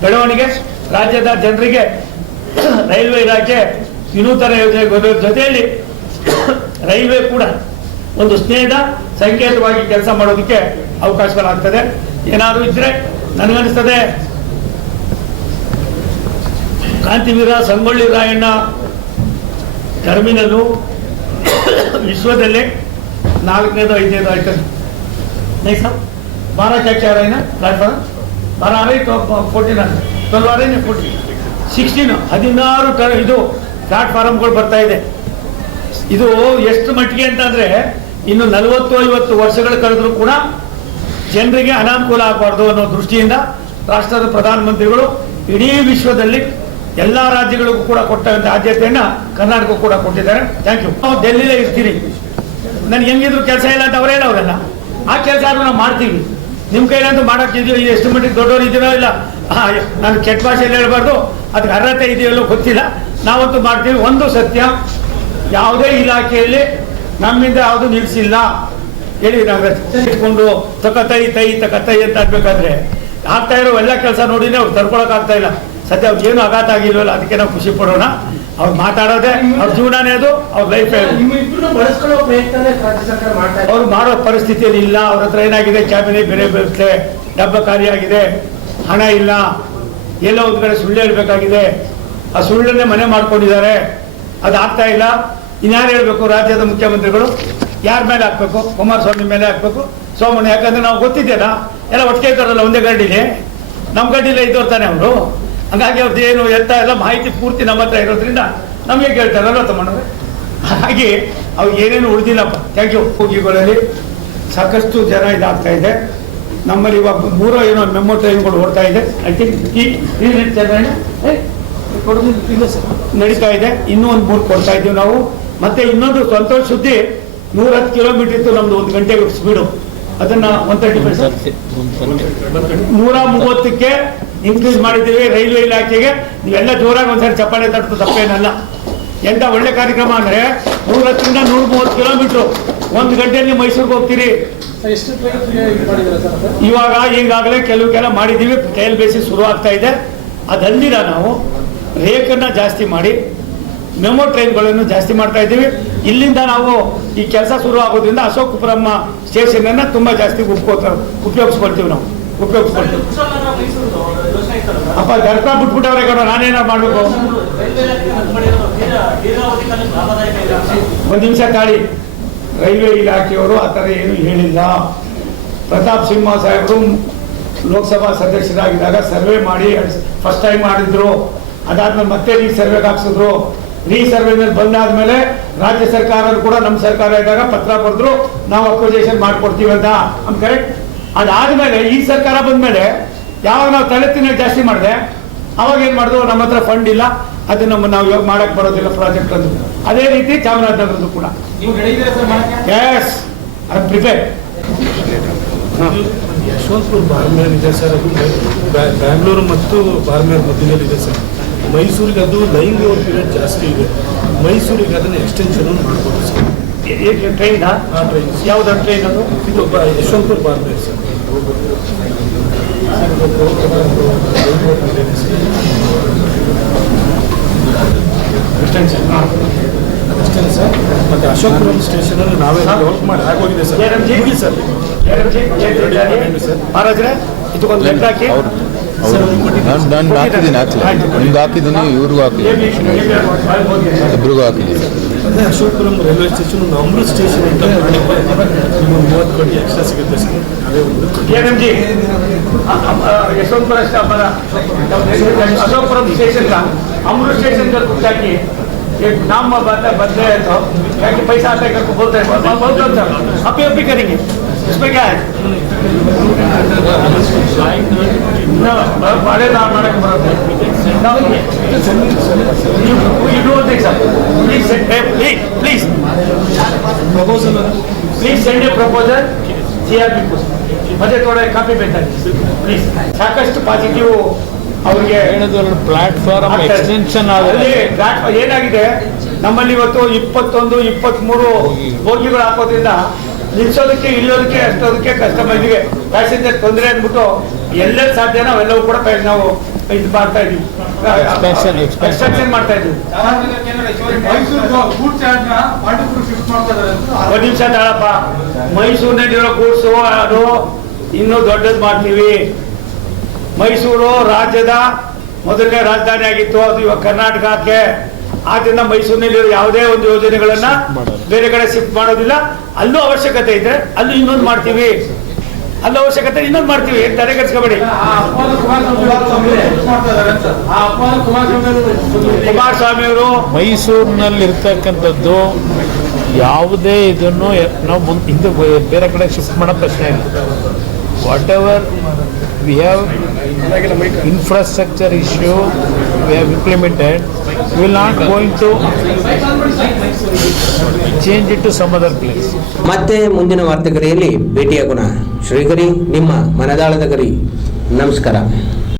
ಬೆಳವಣಿಗೆ. ರಾಜ್ಯದ ಜನರಿಗೆ ರೈಲ್ವೆ ಇಲಾಖೆ ವಿನೂತನ ಯೋಜನೆ ಜೊತೆಯಲ್ಲಿ ರೈಲ್ವೆ ಕೂಡ ಒಂದು ಸ್ನೇಹದ ಸಂಕೇತವಾಗಿ ಕೆಲಸ ಮಾಡೋದಕ್ಕೆ ಅವಕಾಶಗಳಾಗ್ತದೆ. ಏನಾದರೂ ಇದ್ರೆ ನನಗನ್ನಿಸ್ತದೆ ಕಾಂತಿವೀರ ಸಂಗೊಳ್ಳಿ ರಾಯಣ್ಣ ಟರ್ಮಿನಲ್ಲು ವಿಶ್ವದಲ್ಲೇ 4ನೇದು 5ನೇದು ಆಯ್ತದೆ. नहीं साहब 12 क्या रहे ना प्लेटफॉर्म 12 आ रही तो 14 12 आ रही 16 16 ಇದು ಪ್ಲಾಟ್ಫಾರ್ಮ್ಗಳು ಬರ್ತಾ ಇದೆ. ಇದು ಎಷ್ಟು ಮಟ್ಟಿಗೆ ಅಂತಂದ್ರೆ ಇನ್ನು 40-50 ವರ್ಷಗಳು ಕಳೆದರೂ ಕೂಡ ಜನರಿಗೆ ಅನಾನುಕೂಲ ಆಗಬಾರ್ದು ಅನ್ನೋ ದೃಷ್ಟಿಯಿಂದ ರಾಷ್ಟ್ರದ ಪ್ರಧಾನಮಂತ್ರಿಗಳು ಇಡೀ ವಿಶ್ವದಲ್ಲಿ ಎಲ್ಲ ರಾಜ್ಯಗಳಿಗೂ ಕೂಡ ಕೊಟ್ಟಂತ ಆದ್ಯತೆಯನ್ನ ಕರ್ನಾಟಕಕ್ಕೂ ಕೂಡ ಕೊಟ್ಟಿದ್ದಾರೆ. Thank you. ನಾವು ಡೆಲ್ಲಿಲೇ ಇರ್ತೀರಿ, ನನಗೆ ಹೆಂಗಿದ್ರು ಕೆಲಸ ಇಲ್ಲ ಅಂತ ಅವರೆಲ್ಲ ಆ ಕೆಲಸ ನಾವು ಮಾಡ್ತೀವಿ. ನಿಮ್ಮ ಕೈಲಂತೂ ಮಾಡೋಕ್ಕಿದೆಯೋ, ಎಷ್ಟು ಮಟ್ಟಿಗೆ ದೊಡ್ಡವರು ಇದೀರೋ ಇಲ್ಲ, ನಾನು ಕೆಟ್ಟ ಭಾಷೆಯಲ್ಲಿ ಹೇಳ್ಬಾರ್ದು, ಅದಕ್ಕೆ ಅರ್ಹತೆ ಇದೆಯಲ್ಲೋ ಗೊತ್ತಿಲ್ಲ, ನಾವಂತೂ ಮಾಡ್ತೀವಿ. ಒಂದು ಸತ್ಯ, ಯಾವುದೇ ಇಲಾಖೆಯಲ್ಲಿ ನಮ್ಮಿಂದ ಯಾವುದು ನಿಲ್ಲಿಸಿಲ್ಲ ಹೇಳಿ. ಇಟ್ಕೊಂಡು ತಕತೈ ಅಂತ ಆಗ್ಬೇಕಾದ್ರೆ ಆಗ್ತಾ ಇರೋ ಎಲ್ಲ ಕೆಲಸ ನೋಡಿನೇ ಅವ್ರು ತಡ್ಕೊಳಕ್ ಆಗ್ತಾ ಇಲ್ಲ. ಸದ್ಯ ಅವ್ರಿಗೆ ಏನು ಆಘಾತ ಆಗಿಲ್ವಲ್ಲ, ಅದಕ್ಕೆ ನಾವು ಖುಷಿ ಪಡೋಣ. ಅವ್ರು ಮಾತಾಡೋದೆ ಅವ್ರ ಜೀವನನೇ, ಅದು ಅವ್ರ ಲೈಫ್. ಅವ್ರು ಮಾಡೋ ಪರಿಸ್ಥಿತಿಯಲ್ಲಿ ಇಲ್ಲ. ಅವ್ರ ಹತ್ರ ಏನಾಗಿದೆ, ಕ್ಯಾಬಿನೆಟ್ ಬೇರೆ ಬರುತ್ತೆ, ಡಬ್ಬ ಖಾಲಿಯಾಗಿದೆ, ಹಣ ಇಲ್ಲ, ಎಲ್ಲ ಒಂದು ಕಡೆ ಸುಳ್ಳು ಹೇಳ್ಬೇಕಾಗಿದೆ. ಆ ಸುಳ್ಳನ್ನೇ ಮನೆ ಮಾಡ್ಕೊಂಡಿದ್ದಾರೆ, ಅದಾಗ್ತಾ ಇಲ್ಲ. ಇನ್ಯಾರು ಹೇಳ್ಬೇಕು? ರಾಜ್ಯದ ಮುಖ್ಯಮಂತ್ರಿಗಳು ಯಾರ ಮೇಲೆ ಹಾಕ್ಬೇಕು? ಕುಮಾರಸ್ವಾಮಿ ಮೇಲೆ ಹಾಕ್ಬೇಕು, ಸೋಮಣ್ಣ. ಯಾಕಂದ್ರೆ ನಾವು ಗೊತ್ತಿದ್ದೇನಾ, ಎಲ್ಲ ಒಟ್ಟಿಗೆ ಇದ್ದಾರಲ್ಲ ಒಂದೇ ಗಡ್ಡಿಲಿ, ನಮ್ಮ ಗಡ್ಡಿಲೇ ಇದ್ದೋರ್ತಾನೆ ಅವರು. ಹಾಗಾಗಿ ಅವ್ರದ್ದು ಏನು ಎತ್ತ ಎಲ್ಲ ಮಾಹಿತಿ ಪೂರ್ತಿ ನಮ್ಮ ಹತ್ರ ಇರೋದ್ರಿಂದ ನಮಗೆ ಕೇಳ್ತಾರಲ್ಲ ತಮ್ಮಣ್ಣವ್ರೆ. ಹಾಗಾಗಿ ಅವ್ರಿಗೆ ಏನೇನು ಉಳಿದಿಲ್ಲಪ್ಪ. Thank you. ಹೋಗಿಗಳಲ್ಲಿ ಸಾಕಷ್ಟು ಜನ ಇದಾಗ್ತಾ ಇದೆ. ನಮ್ಮಲ್ಲಿ ಇವಾಗ 3 ಏನೋ ಮೆಮೊ ಟ್ರೈನ್ಗಳು ಓಡ್ತಾ ಇದೆ. ಐ ಥಿಂಕ್ ನಡೀತಾ ಇದೆ. ಇನ್ನೂ ಒಂದು 3 ಕೊಡ್ತಾ ಇದ್ದೀವಿ ನಾವು. ಮತ್ತೆ ಇನ್ನೊಂದು ಸಂತೋಷ ಸುದ್ದಿ, 110 ಕಿಲೋಮೀಟರ್ ಇತ್ತು ನಮ್ದು 1 ಗಂಟೆಗೆ ಸ್ಪೀಡು, ಅದನ್ನ 130ಕ್ಕೆ ಇನ್ಕ್ರೀಸ್ ಮಾಡಿದ್ದೀವಿ. ರೈಲ್ವೆ ಇಲಾಖೆಗೆ ನೀವೆಲ್ಲ ಜೋರಾಗಿ ಒಂದ್ಸರಿ ಚಪ್ಪಾಳೆ ತಟ್ಟು, ತಪ್ಪೇನಲ್ಲ. ಎಂತ ಒಳ್ಳೆ ಕಾರ್ಯಕ್ರಮ ಅಂದ್ರೆ 110ರಿಂದ 130 ಕಿಲೋಮೀಟರ್ 1 ಗಂಟೆಯಲ್ಲಿ ಮೈಸೂರಿಗೆ ಹೋಗ್ತೀರಿ. ಇವಾಗ ಈಗಾಗಲೇ ಕೆಲವು ಮಾಡಿದ್ದೀವಿ, ಟ್ರಯಲ್ ಬೇಸಿಸ್ ಶುರು ಆಗ್ತಾ ಇದೆ. ಅದಲ್ಲಿರ ನಾವು ರೇಕನ್ನ ಜಾಸ್ತಿ ಮಾಡಿ ಮೆಮೊ ಟ್ರೈನ್ಗಳನ್ನು ಜಾಸ್ತಿ ಮಾಡ್ತಾ ಇದ್ದೀವಿ. ಇಲ್ಲಿಂದ ನಾವು ಈ ಕೆಲಸ ಶುರು ಆಗೋದ್ರಿಂದ ಅಶೋಕಪುರಂ ಸ್ಟೇಷನ್ ಅನ್ನ ತುಂಬಾ ಜಾಸ್ತಿ ಉಪಯೋಗಿಸ್ಕೊಳ್ತೀವಿ. ನಾವು ಉಪಯೋಗಿಸ್ಕೊಳ್ತೀವಿ. ಅಪ್ಪ ದರ್ಪ ಬಿಟ್ಬಿಟ್ಟವ್ರೆ ಕಣ, ನಾನೇನಾರು ಮಾಡ್ಬೇಕು? ಒಂದು ನಿಮಿಷ ತಾಳಿ. ರೈಲ್ವೆ ಇಲಾಖೆಯವರು ಆ ಥರ ಏನು ಹೇಳಿಲ್ಲ. ಪ್ರತಾಪ್ ಸಿಂಹ ಸಾಹೇಬರು ಲೋಕಸಭಾ ಸದಸ್ಯರಾಗಿದ್ದಾಗ ಸರ್ವೆ ಮಾಡಿ ಫಸ್ಟ್ ಟೈಮ್ ಮಾಡಿದ್ರು. ಅದಾದ್ಮೇಲೆ ಮತ್ತೆ ಸರ್ವೆಗೆ ಹಾಕ್ಸಿದ್ರು. ಸರ್ವೆನಲ್ಲಿ ಬಂದಾದ್ಮೇಲೆ ರಾಜ್ಯ ಸರ್ಕಾರ ಕೂಡ ನಮ್ಮ ಸರ್ಕಾರ ಇದ್ದಾಗ ಪತ್ರ ಬರೆದ್ರು, ನಾವು ಅಕ್ವಿಜೇಷನ್ ಮಾಡ್ಕೊಡ್ತೀವಿ ಅಂತ. ಕರೆಕ್ಟ್. ಅದಾದ್ಮೇಲೆ ಈ ಸರ್ಕಾರ ಬಂದ್ಮೇಲೆ ಯಾವಾಗ ನಾವು ತಲೆತ್ತಿನ ಜಾಸ್ತಿ ಮಾಡಿದೆ, ಅವಾಗ ಏನ್ ಮಾಡಿದ್ರು, ನಮ್ಮ ಹತ್ರ ಫಂಡ್ ಇಲ್ಲ, ಅದನ್ನ ನಾವು ಇವಾಗ ಮಾಡಕ್ ಬರೋದಿಲ್ಲ ಪ್ರಾಜೆಕ್ಟ್ ಅಂದ್ರು. ಅದೇ ರೀತಿ ಚಾಮರಾಜನಗರದ್ದು ಕೂಡ S I prepare. Yeshwantpur Barmer ಇದೆ ಸರ್, ಅದು ಬ್ಯಾಂಗ್ಳೂರು ಮತ್ತು ಬಾರ್ಮೇರ್ ಮಧ್ಯದಲ್ಲಿದೆ ಸರ್. ಮೈಸೂರಿಗೆ ಅದು ಲೈನ್ ಓವರ್ ಪೀರಿಯಡ್ ಜಾಸ್ತಿ ಇದೆ. ಮೈಸೂರಿಗೆ ಅದನ್ನು ಎಕ್ಸ್ಟೆನ್ಷನ್ ಮಾಡ್ಬೋದು ಸರ್. ಟ್ರೈನ್ ಯಾವ್ದು ಟ್ರೈನ್? ಅದು ಇದು ಯಶವಂತಪುರ ಬಾರ್ಮೇರ್ ಸರ್. ಎಕ್ಸ್ಟೆನ್ಷನ್ ಅಷ್ಟೇ ಸರ್. ಮತ್ತು ಅಶೋಕಪುರಂ ಸ್ಟೇಷನಲ್ಲಿ ನಾವೇ ಡೆವಲಪ್ ಮಾಡಿ ಆಗೋಗಿದೆ ಸರ್. ಮುಗಿ ಸರ್ ಮಹಾರಾಜ್ರೆ ಇದಕ್ಕೊಂದು ಲೆಕ್ಕ ಹಾಕಿ. ನಾನು ಹಾಕಿದ್ದೀನಿ, ನಿಮ್ಗೆ ಹಾಕಿದ್ದೀನಿ, ಇವ್ರಿಗೂ ಹಾಕಿದ್ದೀನಿ, ಇಬ್ರಿಗೂ ಹಾಕಿದ್ದೀನಿ. ಅದೇ ಅಶೋಕಪುರಂ ರೈಲ್ವೆ ಸ್ಟೇಷನ್ ಒಂದು ಅಮೃತ್ ಸ್ಟೇಷನ್ ಅಂತ ಮಾಡಿದ್ರೆ ನಿಮಗೆ 30 ಕೋಟಿ ಎಕ್ಸ್ಟ್ರಾ ಸಿಗುತ್ತೆ ಸರ್. ಅದೇ ಒಂದು KMG यशवंतपुर अशोकपुरम स्टेशन का अमृत स्टेशन का कुछ जाके एक नाम बदले है तो क्या कि पैसा आता है करके बोलते हैं बहुत अभी करेंगे। इसमें क्या है बड़े दाम please send A proposal CRP ಮತ್ತೆ ಥೋಡೆ ಕಾಪಿ ಬೇಕಾಗಿ ಪ್ಲೀಸ್. ಸಾಕಷ್ಟು ಪಾಸಿಟಿವ್ ಅವರಿಗೆ ಪ್ಲಾಟ್ಫಾರ್ಮ್ ಎಕ್ಸ್ಟೆನ್ಷನ್ ಅಲ್ಲಿ ಏನಾಗಿದೆ ನಮ್ಮಲ್ಲಿ ಇವತ್ತು 21, 23 ಬೋಗಿಗಳು ಹಾಕೋದ್ರಿಂದ ನಿಲ್ಸೋದಕ್ಕೆ ಇಳಿಯೋದಕ್ಕೆ ಅಷ್ಟೋದಕ್ಕೆ ಕಸ್ಟಮರ್ಗೆ ಪ್ಯಾಸೆಂಜರ್ ತೊಂದರೆ ಅಂದ್ಬಿಟ್ಟು ಎಲ್ಲೆಲ್ಲಿ ಸಾಧ್ಯ ನಾವೆಲ್ಲವೂ ಕೂಡ ನಾವು ಇದು ಮಾಡ್ತಾ ಇದೀವಿ, ಎಕ್ಸ್ಟೆನ್ಷನ್ ಮಾಡ್ತಾ ಇದೀವಿ. ಒಂದು ನಿಮಿಷ ತಾಳಪ್ಪ, ಮೈಸೂರಿನಲ್ಲಿರೋ ಗೂಡ್ಸು ಅದು ಇನ್ನೂ ದೊಡ್ಡದು ಮಾಡ್ತೀವಿ. ಮೈಸೂರು ರಾಜ್ಯದ ಮೊದಲನೇ ರಾಜಧಾನಿ ಆಗಿತ್ತು, ಅದು ಇವಾಗ ಕರ್ನಾಟಕಕ್ಕೆ. ಆದ್ರಿಂದ ಮೈಸೂರಿನಲ್ಲಿರೋ ಯಾವುದೇ ಒಂದು ಯೋಜನೆಗಳನ್ನ ಬೇರೆ ಕಡೆ ಶಿಫ್ಟ್ ಮಾಡೋದಿಲ್ಲ. ಅಲ್ಲೂ ಅವಶ್ಯಕತೆ ಇದೆ, ಅಲ್ಲೂ ಇನ್ನೊಂದು ಮಾಡ್ತೀವಿ, ಅಲ್ಲೂ ಅವಶ್ಯಕತೆ ಇನ್ನೊಂದು ಮಾಡ್ತೀವಿ, ತಲೆ ಕೆಡಿಸ್ಕೋಬೇಡಿ. ಕುಮಾರಸ್ವಾಮಿ ಅವರು ಮೈಸೂರಿನಲ್ಲಿ ಇರ್ತಕ್ಕಂಥದ್ದು ಯಾವುದೇ ಇದನ್ನು ನಾವು ಹಿಂದೆ ಬೇರೆ ಕಡೆ ಶಿಫ್ಟ್ ಮಾಡೋ ಪ್ರಶ್ನೆ ಇಲ್ಲ. What ever we have infrastructure issue we have implemented, we will not going to change it to some other place. ಮತ್ತೆ ಮುಂದಿನ ವಾರ್ತೆಗರಿಯಲ್ಲಿ ಭೇಟಿಯಾಗೋಣ. ಶ್ರೀಗರಿ ನಿಮ್ಮ ಮನದಾಳದ ಗರಿ. ನಮಸ್ಕಾರ.